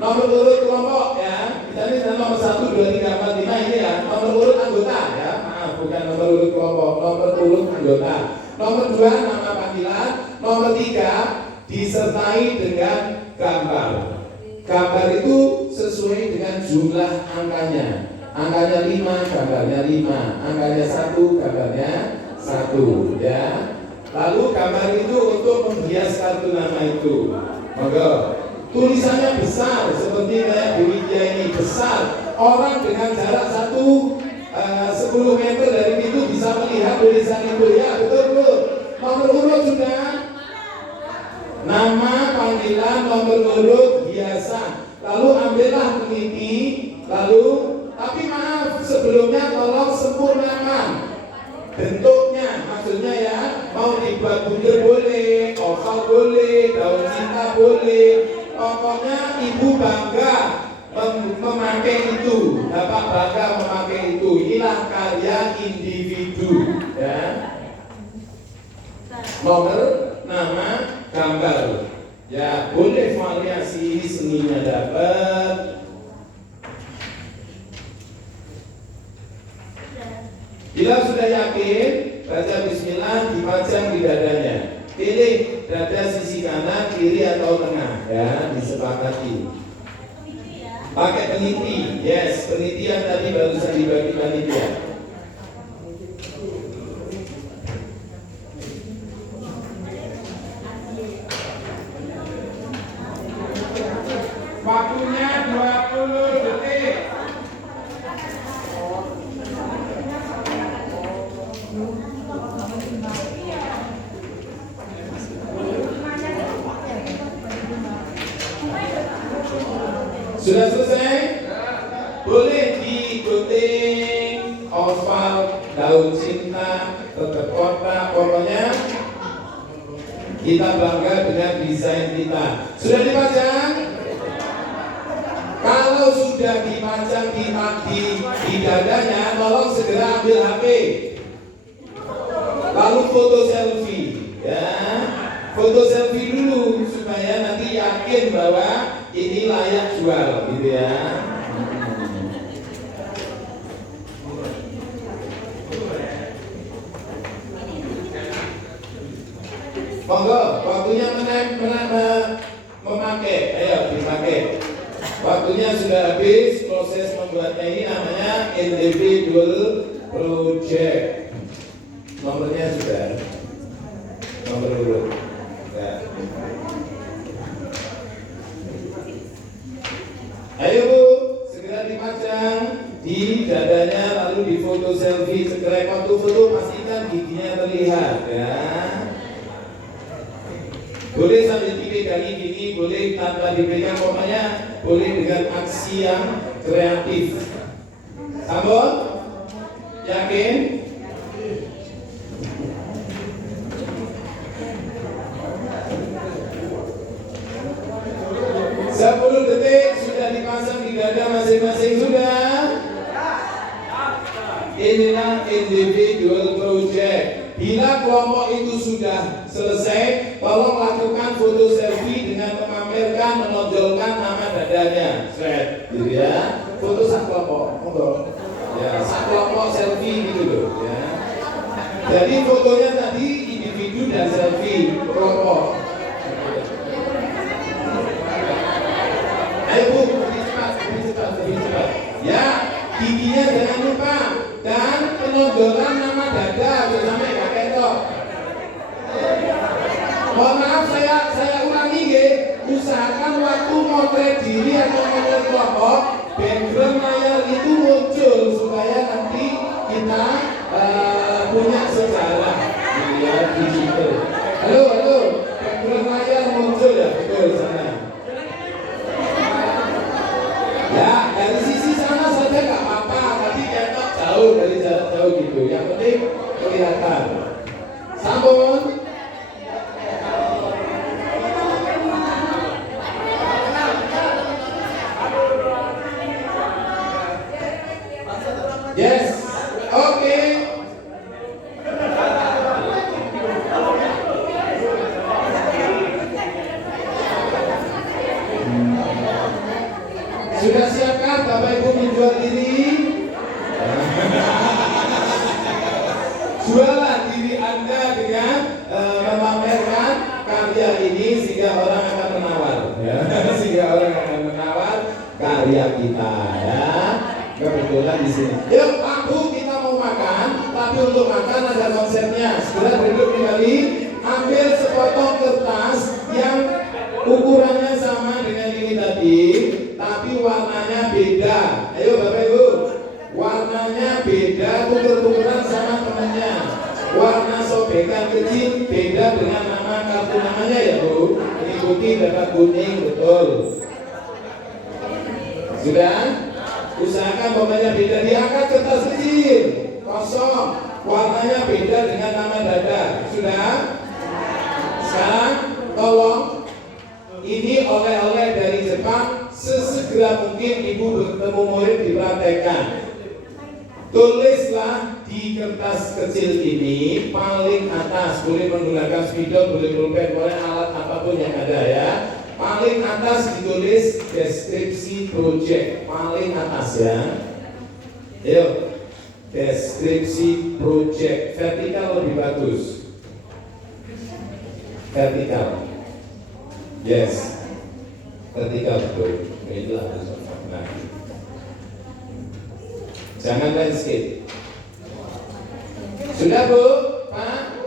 Nomor urut kelompok ya. Misalnya nomor 1, 2, 3, 4, 5 ini ya. Nomor urut anggota ya. Maaf, bukan nomor urut kelompok. Nomor urut anggota. Nomor 2, nama panggilan. Nomor 3, disertai dengan gambar. Gambar itu sesuai dengan jumlah angkanya. Angkanya 5, gambarnya 5. Angkanya 1, gambarnya 1 ya. Lalu gambar itu untuk menghias kartu nama itu. Monggo. Tulisannya besar seperti kayak Bu Widya ini besar. Orang dengan jarak 10 meter dari pintu bisa melihat tulisan itu ya, betul. Nomor urut sudah. Nama, panggilan, nomor urut, biasa. Lalu ambillah peniti, tapi maaf sebelumnya tolong sempurnakan bentuknya, maksudnya ya mau dibuat bundar boleh, oval boleh, daun cinta boleh, pokoknya ibu bangga memakai itu, bapak bangga memakai itu. Inilah karya individu ya. Nomor, nama, gambar ya, boleh variasi seninya dapat. Bila sudah yakin, baca bismillah, dipajang di dadanya. Pilih dada sisi kanan, kiri atau tengah ya, disepakati. Pakai peniti, yes, penitian tadi barusan dibagi panitia. Waktunya 20 detik. Sudah selesai? Boleh digunting, oval, daun cinta, tetap kotak, pokoknya kita bangga dengan desain kita. Sudah dipajang? Kalau sudah dipajang di dadanya, tolong segera ambil HP. Lalu foto selfie, ya. Foto selfie dulu supaya nanti yakin bahwa ini layak jual, gitu ya. Monggo, waktunya memakai, ayo dipakai. Waktunya sudah habis, proses membuatnya ini namanya individual project. Nomornya sudah, nomor urut. Ya. Ayo Bu, segera dipajang di dadanya, lalu di foto selfie. Segera waktu foto pastikan giginya terlihat ya. Boleh sambil dipegangi gini, boleh tanpa dipegang, pokoknya boleh dengan aksi yang kreatif. Sambut? Yakin? Sepuluh detik sudah dipasang di dada masing-masing, sudah? Inilah individual project. Bila kelompok itu sudah selesai, tolong lakukan foto selfie dengan memamerkan, menonjolkan nama dadanya. Set, gitu ya. Foto sak kelompok, foto. Ya, sak kelompok selfie gitu loh. Ya. Jadi fotonya tadi individu dan selfie kelompok. Ayo Bu, lebih cepat. Ya, giginya jangan lupa dan penonjolan nama dada sampai kakek toh. Mohon maaf saya ulangi ya, usahakan waktu motret diri atau motret kelompok, background layar itu muncul supaya nanti kita punya sejarah ya, digital. Halo, background layar muncul ya, betul sana. Ya, dari sisi sana saja nggak apa-apa, tapi ketok jauh dari jarak jauh gitu. Yang penting kelihatan. Sampun. Yes. Oke. Sudah siapkah Bapak Ibu menjual diri? Jualah diri Anda dengan memamerkan karya ini sehingga orang akan menawar, ya. Sehingga orang akan menawar karya kita, ya. Kebetulan di sini. Yuk, Pak Bu, kita mau makan, tapi untuk makan ada konsepnya. Segera duduk kembali, ambil sepotong kertas yang ukurannya sama dengan ini tadi, tapi warnanya beda. Ayo Bapak Ibu, warnanya beda, tuker-tukeran sama temannya. Warna sobekan kecil beda dengan nama kartu namanya ya Bu. Ini putih dapat kuning, betul. Sudah? Usahakan pokoknya beda, diangkat kertas kecil kosong, warnanya beda dengan nama dada. Sudah? Sekarang tolong, ini oleh-oleh dari Jepang, sesegera mungkin Ibu bertemu murid dipraktekkan. Tulislah di kertas kecil ini paling atas, boleh menggunakan spidol, boleh pulpen, boleh alat apapun yang ada ya. Paling atas ditulis deskripsi project, paling atas ya. Ayo, deskripsi project, vertikal lebih bagus. Vertikal, yes, vertikal betul. Inilah nah. Jangan landscape. Sudah Bu, Pak?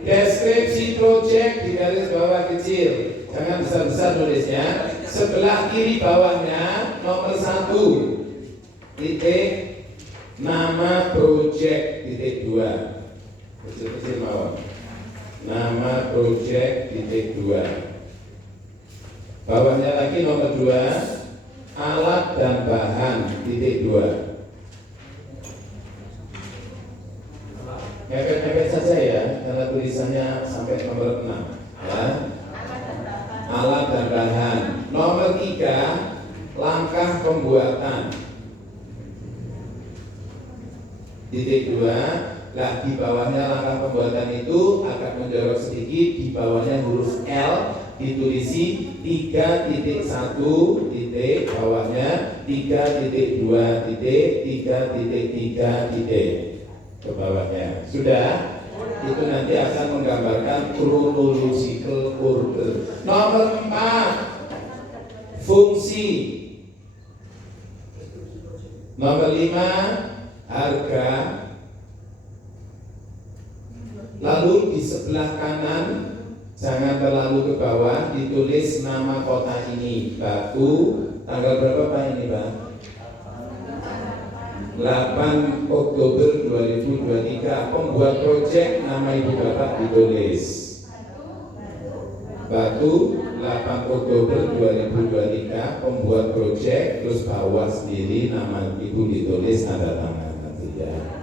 Deskripsi project di garis bawah kecil. Jangan besar-besar tulisnya. Sebelah kiri bawahnya nomor 1 titik nama project titik 2. Kecil-kecil bawah. Nama project titik 2. Bawahnya lagi nomor 2 alat dan bahan titik 2. Mepet-mepet saja ya, karena tulisannya sampai nomor 6 ya. Alat dan bahan. Nomor 3 langkah pembuatan titik 2. Nah di bawahnya langkah pembuatan itu agak menjorok sedikit, di bawahnya huruf L ditulisi 3.1 titik, bawahnya 3.2 titik, 3.3 titik ke bawahnya. Sudah? Itu nanti akan menggambarkan chronological order. Nomor 4 fungsi. Nomor 5 harga. Lalu di sebelah kanan jangan terlalu ke bawah, ditulis nama kota ini, Batu. Tanggal berapa Pak ini Pak? 8 Oktober 2023. Pembuat proyek nama ibu bapak ditulis Batu 8 Oktober 2023. Pembuat proyek, terus bawah sendiri nama ibu ditulis tanda tangan nanti ya.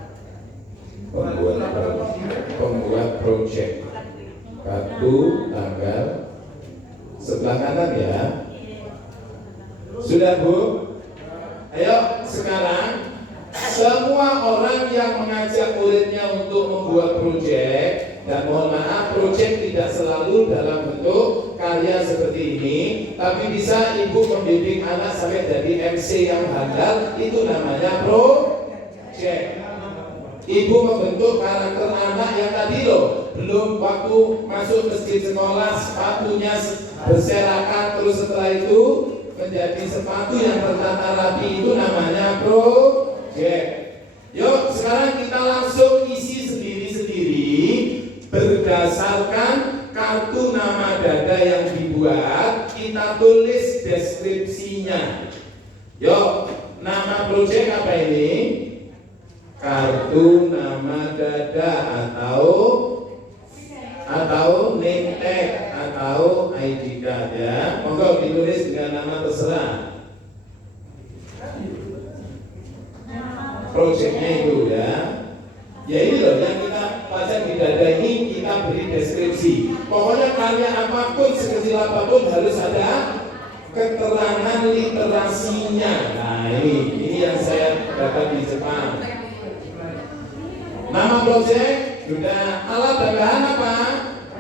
Pembuat proyek Batu tanggal sebelah kanan ya. Sudah Bu? Ayo sekarang semua orang yang mengajak muridnya untuk membuat proyek, dan mohon maaf, proyek tidak selalu dalam bentuk karya seperti ini, tapi bisa ibu membimbing anak sampai jadi MC yang handal, itu namanya proyek. Ibu membentuk karakter anak yang tadi loh, belum waktu masuk masjid sekolah sepatunya berserakan, terus setelah itu menjadi sepatu yang tertata rapi, itu namanya proyek. Yuk sekarang kita langsung isi sendiri-sendiri berdasarkan kartu nama dada yang dibuat, kita tulis deskripsinya. Yuk, nama proyek apa ini? Kartu nama dada atau name tag atau ID card ya. Monggo ditulis dengan nama terserah. Proyeknya itu ya. Ya ini loh yang kita pajang di dada ini, kita beri deskripsi. Pokoknya karya apapun sekecil apapun harus ada keterangan literasinya. Nah ini yang saya dapat di Jepang. Nama proyek sudah, alat dan bahan apa?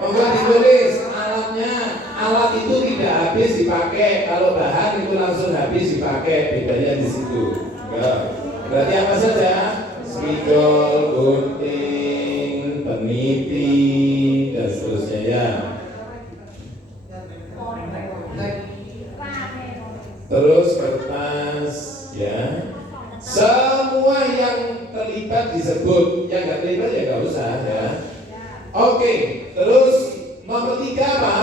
Membuat ditulis alatnya. Alat itu tidak habis dipakai, kalau bahan itu langsung habis dipakai. Bedanya di situ. Berarti apa saja? Spidol, gunting, peniti, dan seterusnya ya. Terus kertas, ya. Semua yang terlibat disebut, yang nggak terlibat ya nggak usah ya. Oke, terus nomor 3 apa?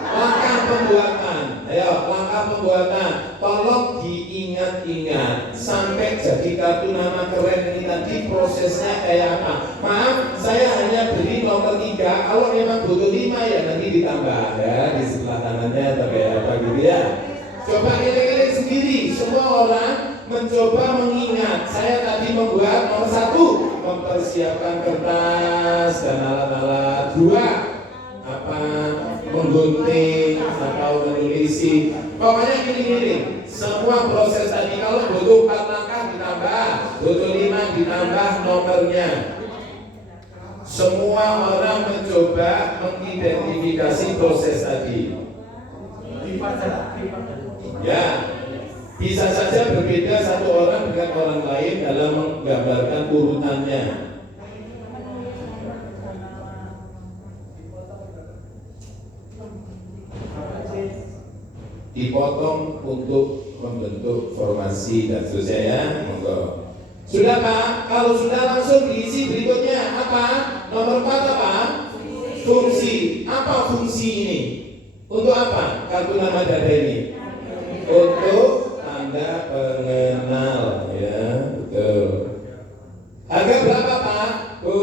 Langkah pembuatan. Ayo, langkah pembuatan. Tolong diingat-ingat sampai jadi kartu nama keren ini tadi prosesnya kayak apa. Maaf, saya hanya beri nomor 3. Kalau memang butuh 5 ya nanti ditambah ya di sebelah kanannya atau kayak apa gitu ya. Coba ngiling-ngiling sendiri. Semua orang mencoba mengingat. Saya tadi membuat nomor 1, mempersiapkan kertas dan alat-alat. 2, apa, menggunting atau menulisi. Pokoknya gini-gini. Semua proses tadi kalau butuh 4 langkah ditambah, butuh 5 ditambah nomornya. Semua orang mencoba mengidentifikasi proses tadi. Ya, bisa saja berbeda satu orang dengan orang lain dalam menggambarkan urutannya. Dipotong untuk membentuk formasi dan seterusnya ya. Monggo. Sudah Pak? Kalau sudah langsung diisi berikutnya apa? Nomor 4 apa? Fungsi. Apa fungsi ini? Untuk apa kartu nama dada ini? Untuk tanda pengenal ya, betul. Harga berapa Pak? Bu?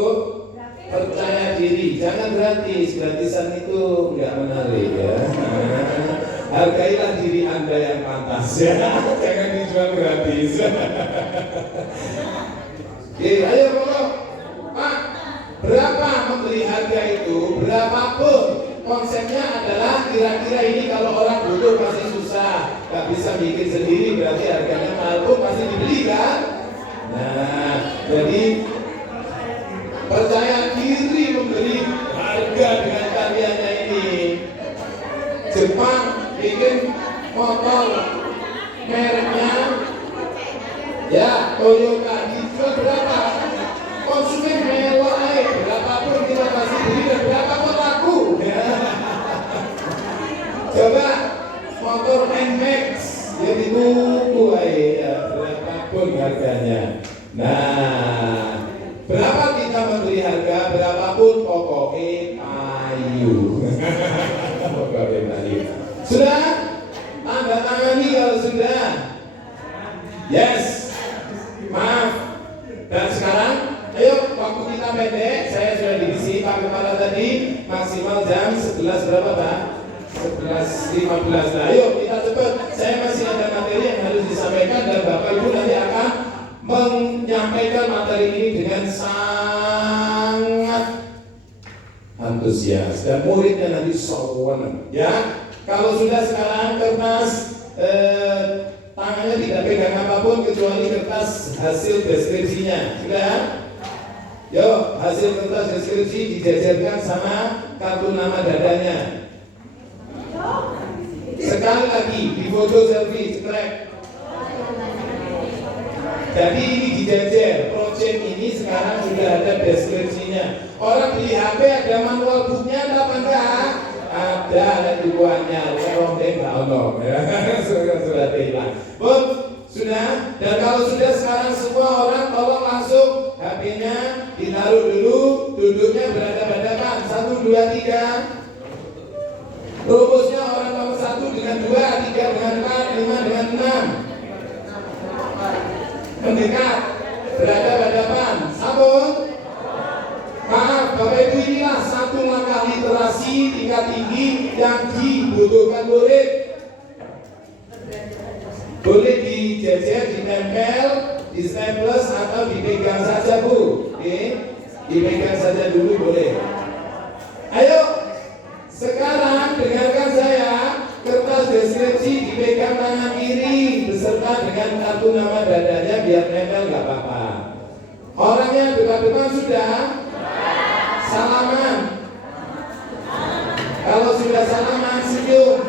Percaya diri, jangan gratis. Gratisan itu nggak menarik ya. Hargailah diri Anda yang pantas ya. Jangan dijual gratis. Oke, ayo Bapak. Pak, berapa memberi harga itu? Berapapun. Konsepnya adalah kira-kira ini kalau orang butuh pasti susah, gak bisa bikin sendiri, berarti harganya mahal pun pasti dibeli kan? Nah, jadi percaya diri memberi harga dengan karyanya ini. Jepang bikin motor mereknya ya Toyota, dijual berapa? Konsumen mewah berapapun kita pasti beli dan berapapun laku ya. Coba motor NMAX ya ditunggu ya, berapapun harganya. Nah, berapa kita memberi harga berapapun pokoknya payu. Pokoknya payu. Sudah? Tanda tangani kalau sudah. Yes. Maaf. Dan sekarang ayo, waktu kita pendek, saya sudah diisi Pak Kepala tadi maksimal jam 11 berapa Pak? 11.15. Nah, ayo kita cepat. Saya masih ada materi yang harus disampaikan dan Bapak Ibu nanti akan menyampaikan materi ini dengan sangat antusias dan muridnya nanti sowan ya. Kalau sudah sekarang kertas tangannya tidak pegang apapun kecuali kertas hasil deskripsinya. Sudah? Yuk, hasil kertas deskripsi dijajarkan sama kartu nama dadanya. Sekali lagi di foto selfie, cekrek. Jadi ini dijajar. Proyek ini sekarang sudah ada deskripsinya. Orang beli HP ada manual booknya ada apa enggak? Ada bukuannya. Kalau enggak ono ya. Sudah hilang. Bun, sudah. Dan kalau sudah sekarang semua orang tolong langsung HP-nya ditaruh dulu, duduknya berhadapan-hadapan. 1, 2, 3. Rumusnya orang nomor 1 dengan 2, 3 dengan 4, 5 dengan 6. Mendekat, berhadapan-hadapan. Sabun. Maaf, Bapak Ibu, inilah satu langkah literasi tingkat tinggi yang dibutuhkan murid. Boleh dijejer, ditempel, di staples atau dipegang saja Bu. Oke, dipegang saja dulu boleh. Ayo, sekarang dengarkan saya. Kertas deskripsi satu nama dadanya biar nempel nggak apa-apa. Orangnya depan-depan sudah? Salaman. Kalau sudah salaman, senyum.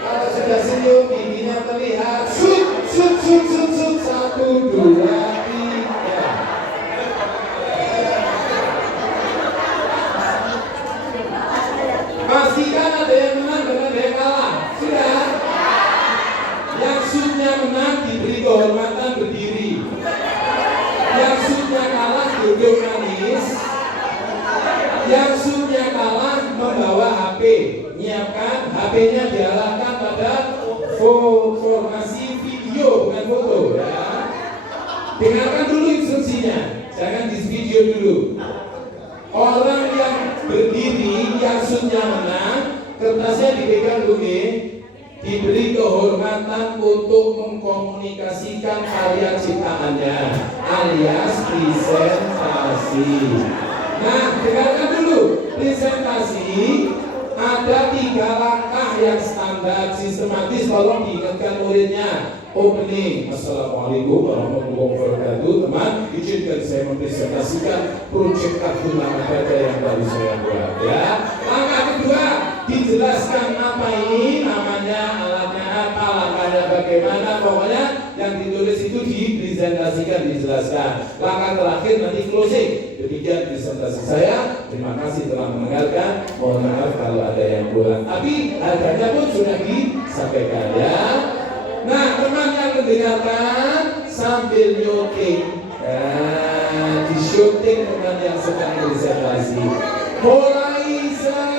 Kalau sudah senyum, giginya terlihat. Sut, sut, sut, sut, sut. 1, 2, 3. Pastikan ada yang menang dan ada yang kalah. Sudah? Yang sutnya menang diberi kehormatan berdiri. Yang sutnya kalah duduk manis. Yang sutnya kalah membawa HP. Nyiapkan HP-nya diarahkan pada formasi video bukan foto ya. Dengarkan dulu instruksinya, jangan di video dulu. Orang yang berdiri yang sutnya menang, kertasnya dipegang dulu, diberi kehormatan untuk mengkomunikasikan karya ciptaannya alias presentasi. Nah, dengarkan dulu presentasi. Ada 3 langkah yang standar sistematis, tolong diingatkan muridnya. Opening, Assalamualaikum warahmatullahi wabarakatuh. Teman, izinkan saya mempresentasikan proyek kartu nama baca yang baru saya buat ya. Langkah kedua, dijelaskan apa ini, namanya, alatnya apa, langkahnya bagaimana, pokoknya yang ditulis itu dipresentasikan, dijelaskan. Langkah terakhir nanti closing. Demikian presentasi saya. Terima kasih telah mendengarkan. Mohon maaf kalau ada yang kurang. Tapi harganya pun sudah disampaikan ya. Nah, teman yang mendengarkan sambil syuting, di syuting teman yang sedang presentasi. Mulai sekarang.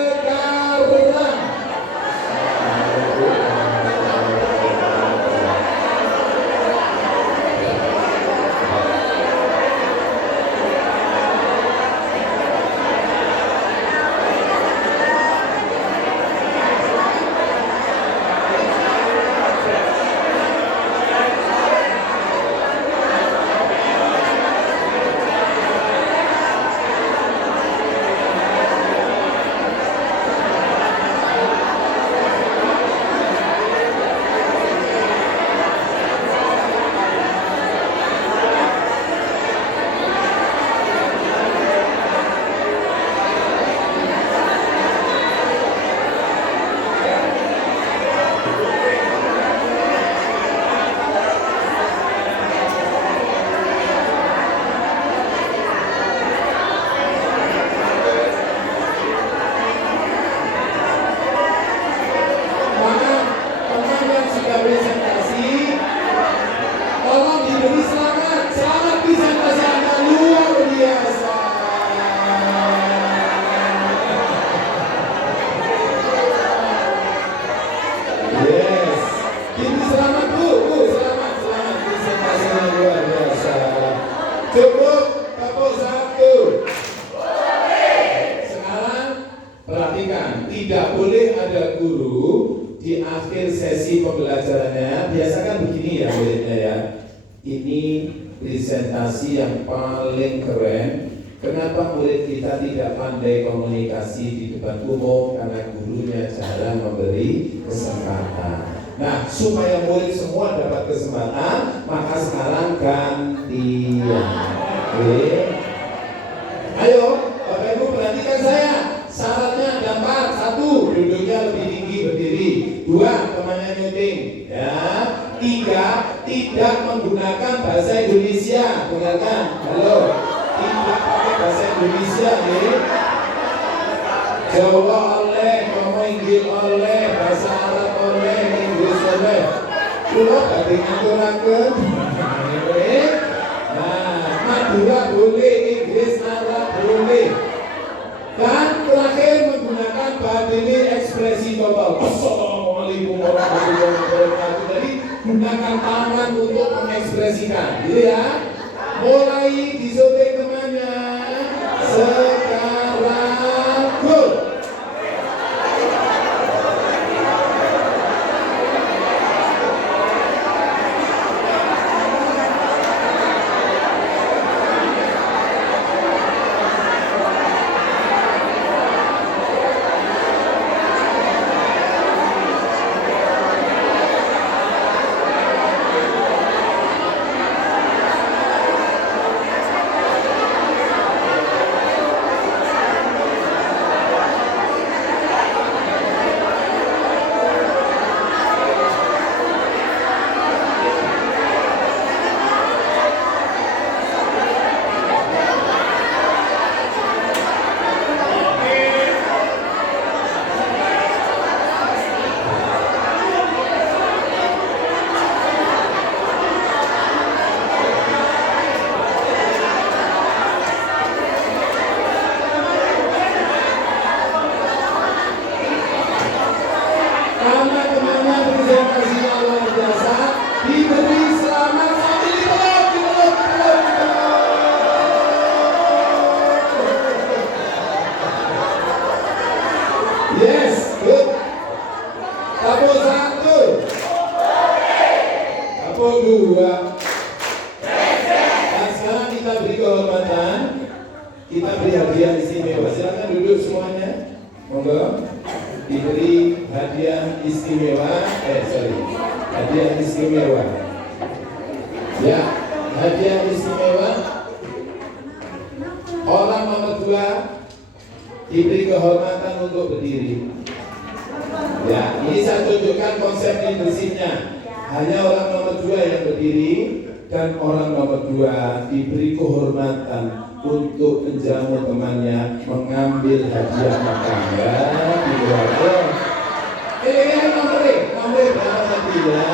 Cukup tepuk satu. Sekarang perhatikan, tidak boleh ada guru di akhir sesi pembelajarannya. Biasakan begini ya muridnya ya. Ini presentasi yang paling keren. Kenapa murid kita tidak pandai komunikasi di depan umum? Karena gurunya jarang memberi kesempatan. Nah, supaya murid semua dapat kesempatan, maka sekarang gantian. Oke. Ayo, Bapak Ibu perhatikan saya. Syaratnya ada 4. 1, duduknya lebih tinggi berdiri. 2, temannya nyuting. Ya. 3, tidak menggunakan bahasa Indonesia. Dengarkan. Halo. Tidak pakai bahasa Indonesia, ya. Jawa oleh, ngomong Inggris oleh, bahasa Arab oleh, Inggris oleh. Kulo badhe ngaturaken. Nah, Madura boleh, Inggris, Arab boleh. Dan terakhir menggunakan badani ekspresi total. Assalamualaikum warahmatullahi wabarakatuh. Jadi gunakan tangan untuk mengekspresikan, gitu ya. Mulai disuntik temannya. Sekarang go. kita beri kehormatan, kita beri hadiah istimewa. Silakan duduk semuanya. Monggo. Diberi hadiah istimewa. Hadiah istimewa. Ya, hadiah istimewa. Orang nomor 2 diberi kehormatan untuk berdiri. Ya, ini saya tunjukkan konsep leadership-nya. Hanya orang nomor 2 yang berdiri dan orang nomor 2 diberi kehormatan untuk menjamu temannya mengambil hadiah makan. Ya, ini nomor berapa tadi ya?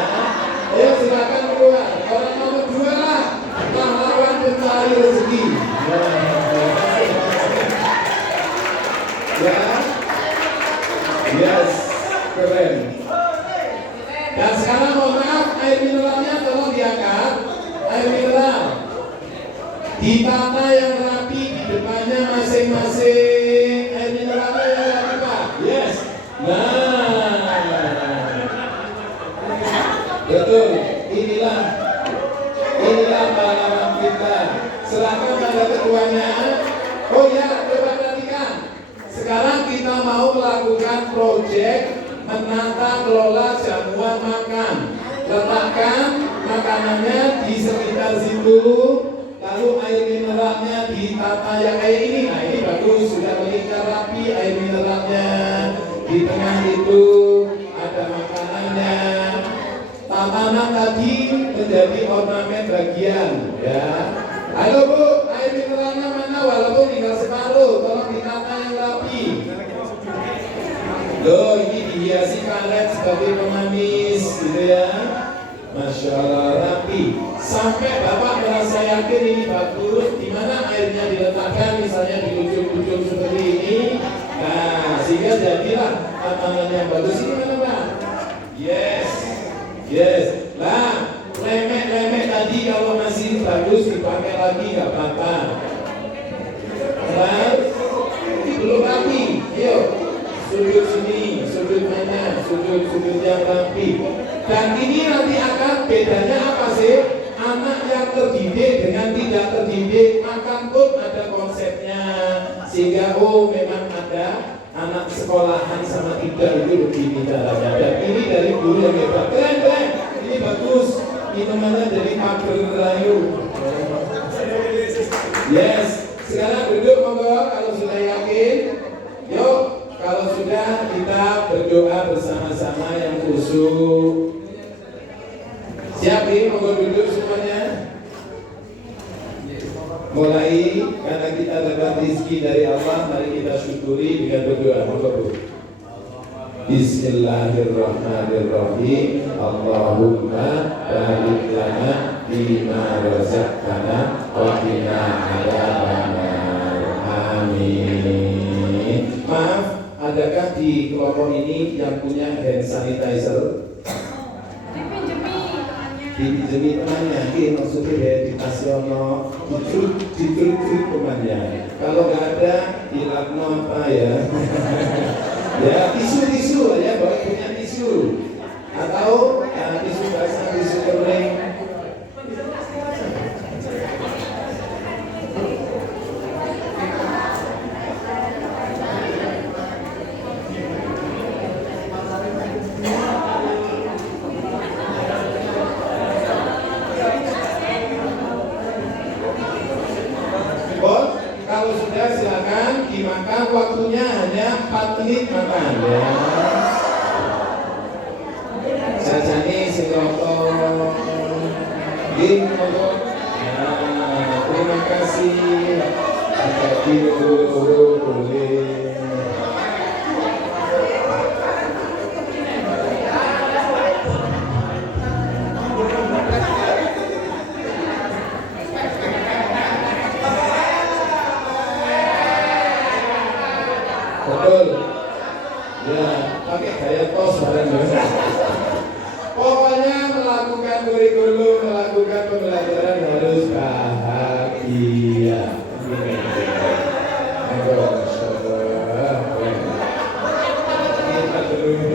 Ayo silakan keluar. Orang nomor 2 lah, pahlawan pencari rezeki. Ya, yes, keren. Dan sekarang mohon maaf, air mineralnya tolong diangkat. Air mineral ditata yang rapi di depannya masing-masing. Air mineralnya yang rapi Pak. Yes. Nah, betul. Inilah pahlawan kita. Serahkan pada ketuanya. Oh ya, coba perhatikan. Sekarang kita mau melakukan proyek menata kelola jamuan makan. Letakkan makanannya di sekitar situ, lalu air mineralnya ditata yang kayak ini. Nah ini bagus, sudah melingkar rapi air mineralnya. Di tengah itu ada makanannya. Tatanan tadi menjadi ornamen bagian, ya. Halo Bu, air mineralnya mana? Walaupun tinggal separuh, tolong ditata yang rapi. Loh, ini dihiasi karet sebagai pemanis, gitu ya. Masya Allah, rapi. Sampai Bapak merasa yakin ini bagus. Di mana airnya diletakkan, misalnya di ujung-ujung seperti ini. Nah, sehingga jadilah tatanan yang bagus. Ini mana Pak? Yes. Nah, lemek-lemek tadi kalau masih bagus dipakai lagi nggak apa-apa. Nah, ini belum rapi. Ayo. Sudut sini, sudut mana, sudut yang rapi. Dan ini nanti akan bedanya apa sih? Anak yang terdidik dengan tidak terdidik makan pun ada konsepnya. Sehingga memang ada anak sekolahan sama tidak itu begini caranya. Dan ini dari guru yang hebat. Keren. Ini bagus. Minumannya dari pagar rayu. Yes. Sekarang duduk monggo kalau sudah yakin. Yuk. Kalau sudah kita berdoa bersama-sama yang khusyuk. Siap ini monggo duduk semuanya. Mulai karena kita dapat rezeki dari Allah, mari kita syukuri dengan berdoa. Monggo Bu. Bismillahirrahmanirrahim. Allahumma barik lana bima razaqtana wa qina adzabannar. Amin. Maaf. Adakah di kelompok ini yang punya hand sanitizer? Dipinjemi temannya. Ini maksudnya rehabilitasiono, ditruk temannya. Kalau nggak ada, dilakno apa ya? Ya tisu ya, bawa punya tisu atau tisu basah, tisu kering. Kalau sudah silakan dimakan, waktunya hanya 4 menit makan ya. Sajane sing rokok. Terima kasih. Jadi boleh. Betul. Ya, pakai gaya tos bareng ya. Pokoknya melakukan kurikulum, melakukan pembelajaran harus bahagia. Kita dulu.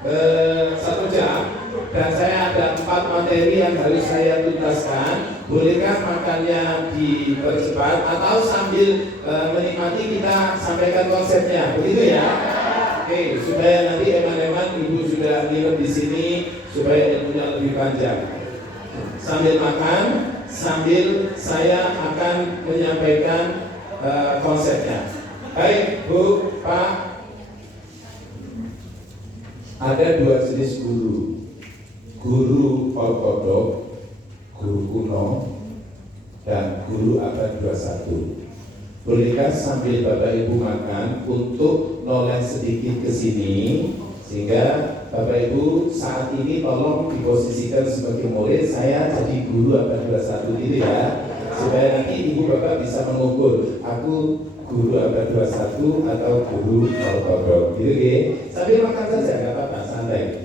1 jam dan saya ada 4 materi yang harus saya tuntaskan. Bolehkah makannya dipercepat atau sambil menikmati kita sampaikan konsepnya, begitu ya? Oke, supaya nanti eman-eman ibu sudah nginep di sini supaya ilmunya lebih panjang. Sambil makan, sambil saya akan menyampaikan konsepnya. Baik, Bu, Pak. Ada 2 jenis guru. Guru ortodok, guru kuno, dan guru abad 21. Bolehkah sambil Bapak Ibu makan untuk noleh sedikit ke sini, sehingga Bapak Ibu saat ini tolong diposisikan sebagai murid, saya jadi guru abad 21 itu ya, supaya nanti Ibu Bapak bisa mengukur aku guru abad 21 atau guru ortodok gitu ya. Sambil makan saja, nggak apa-apa, santai.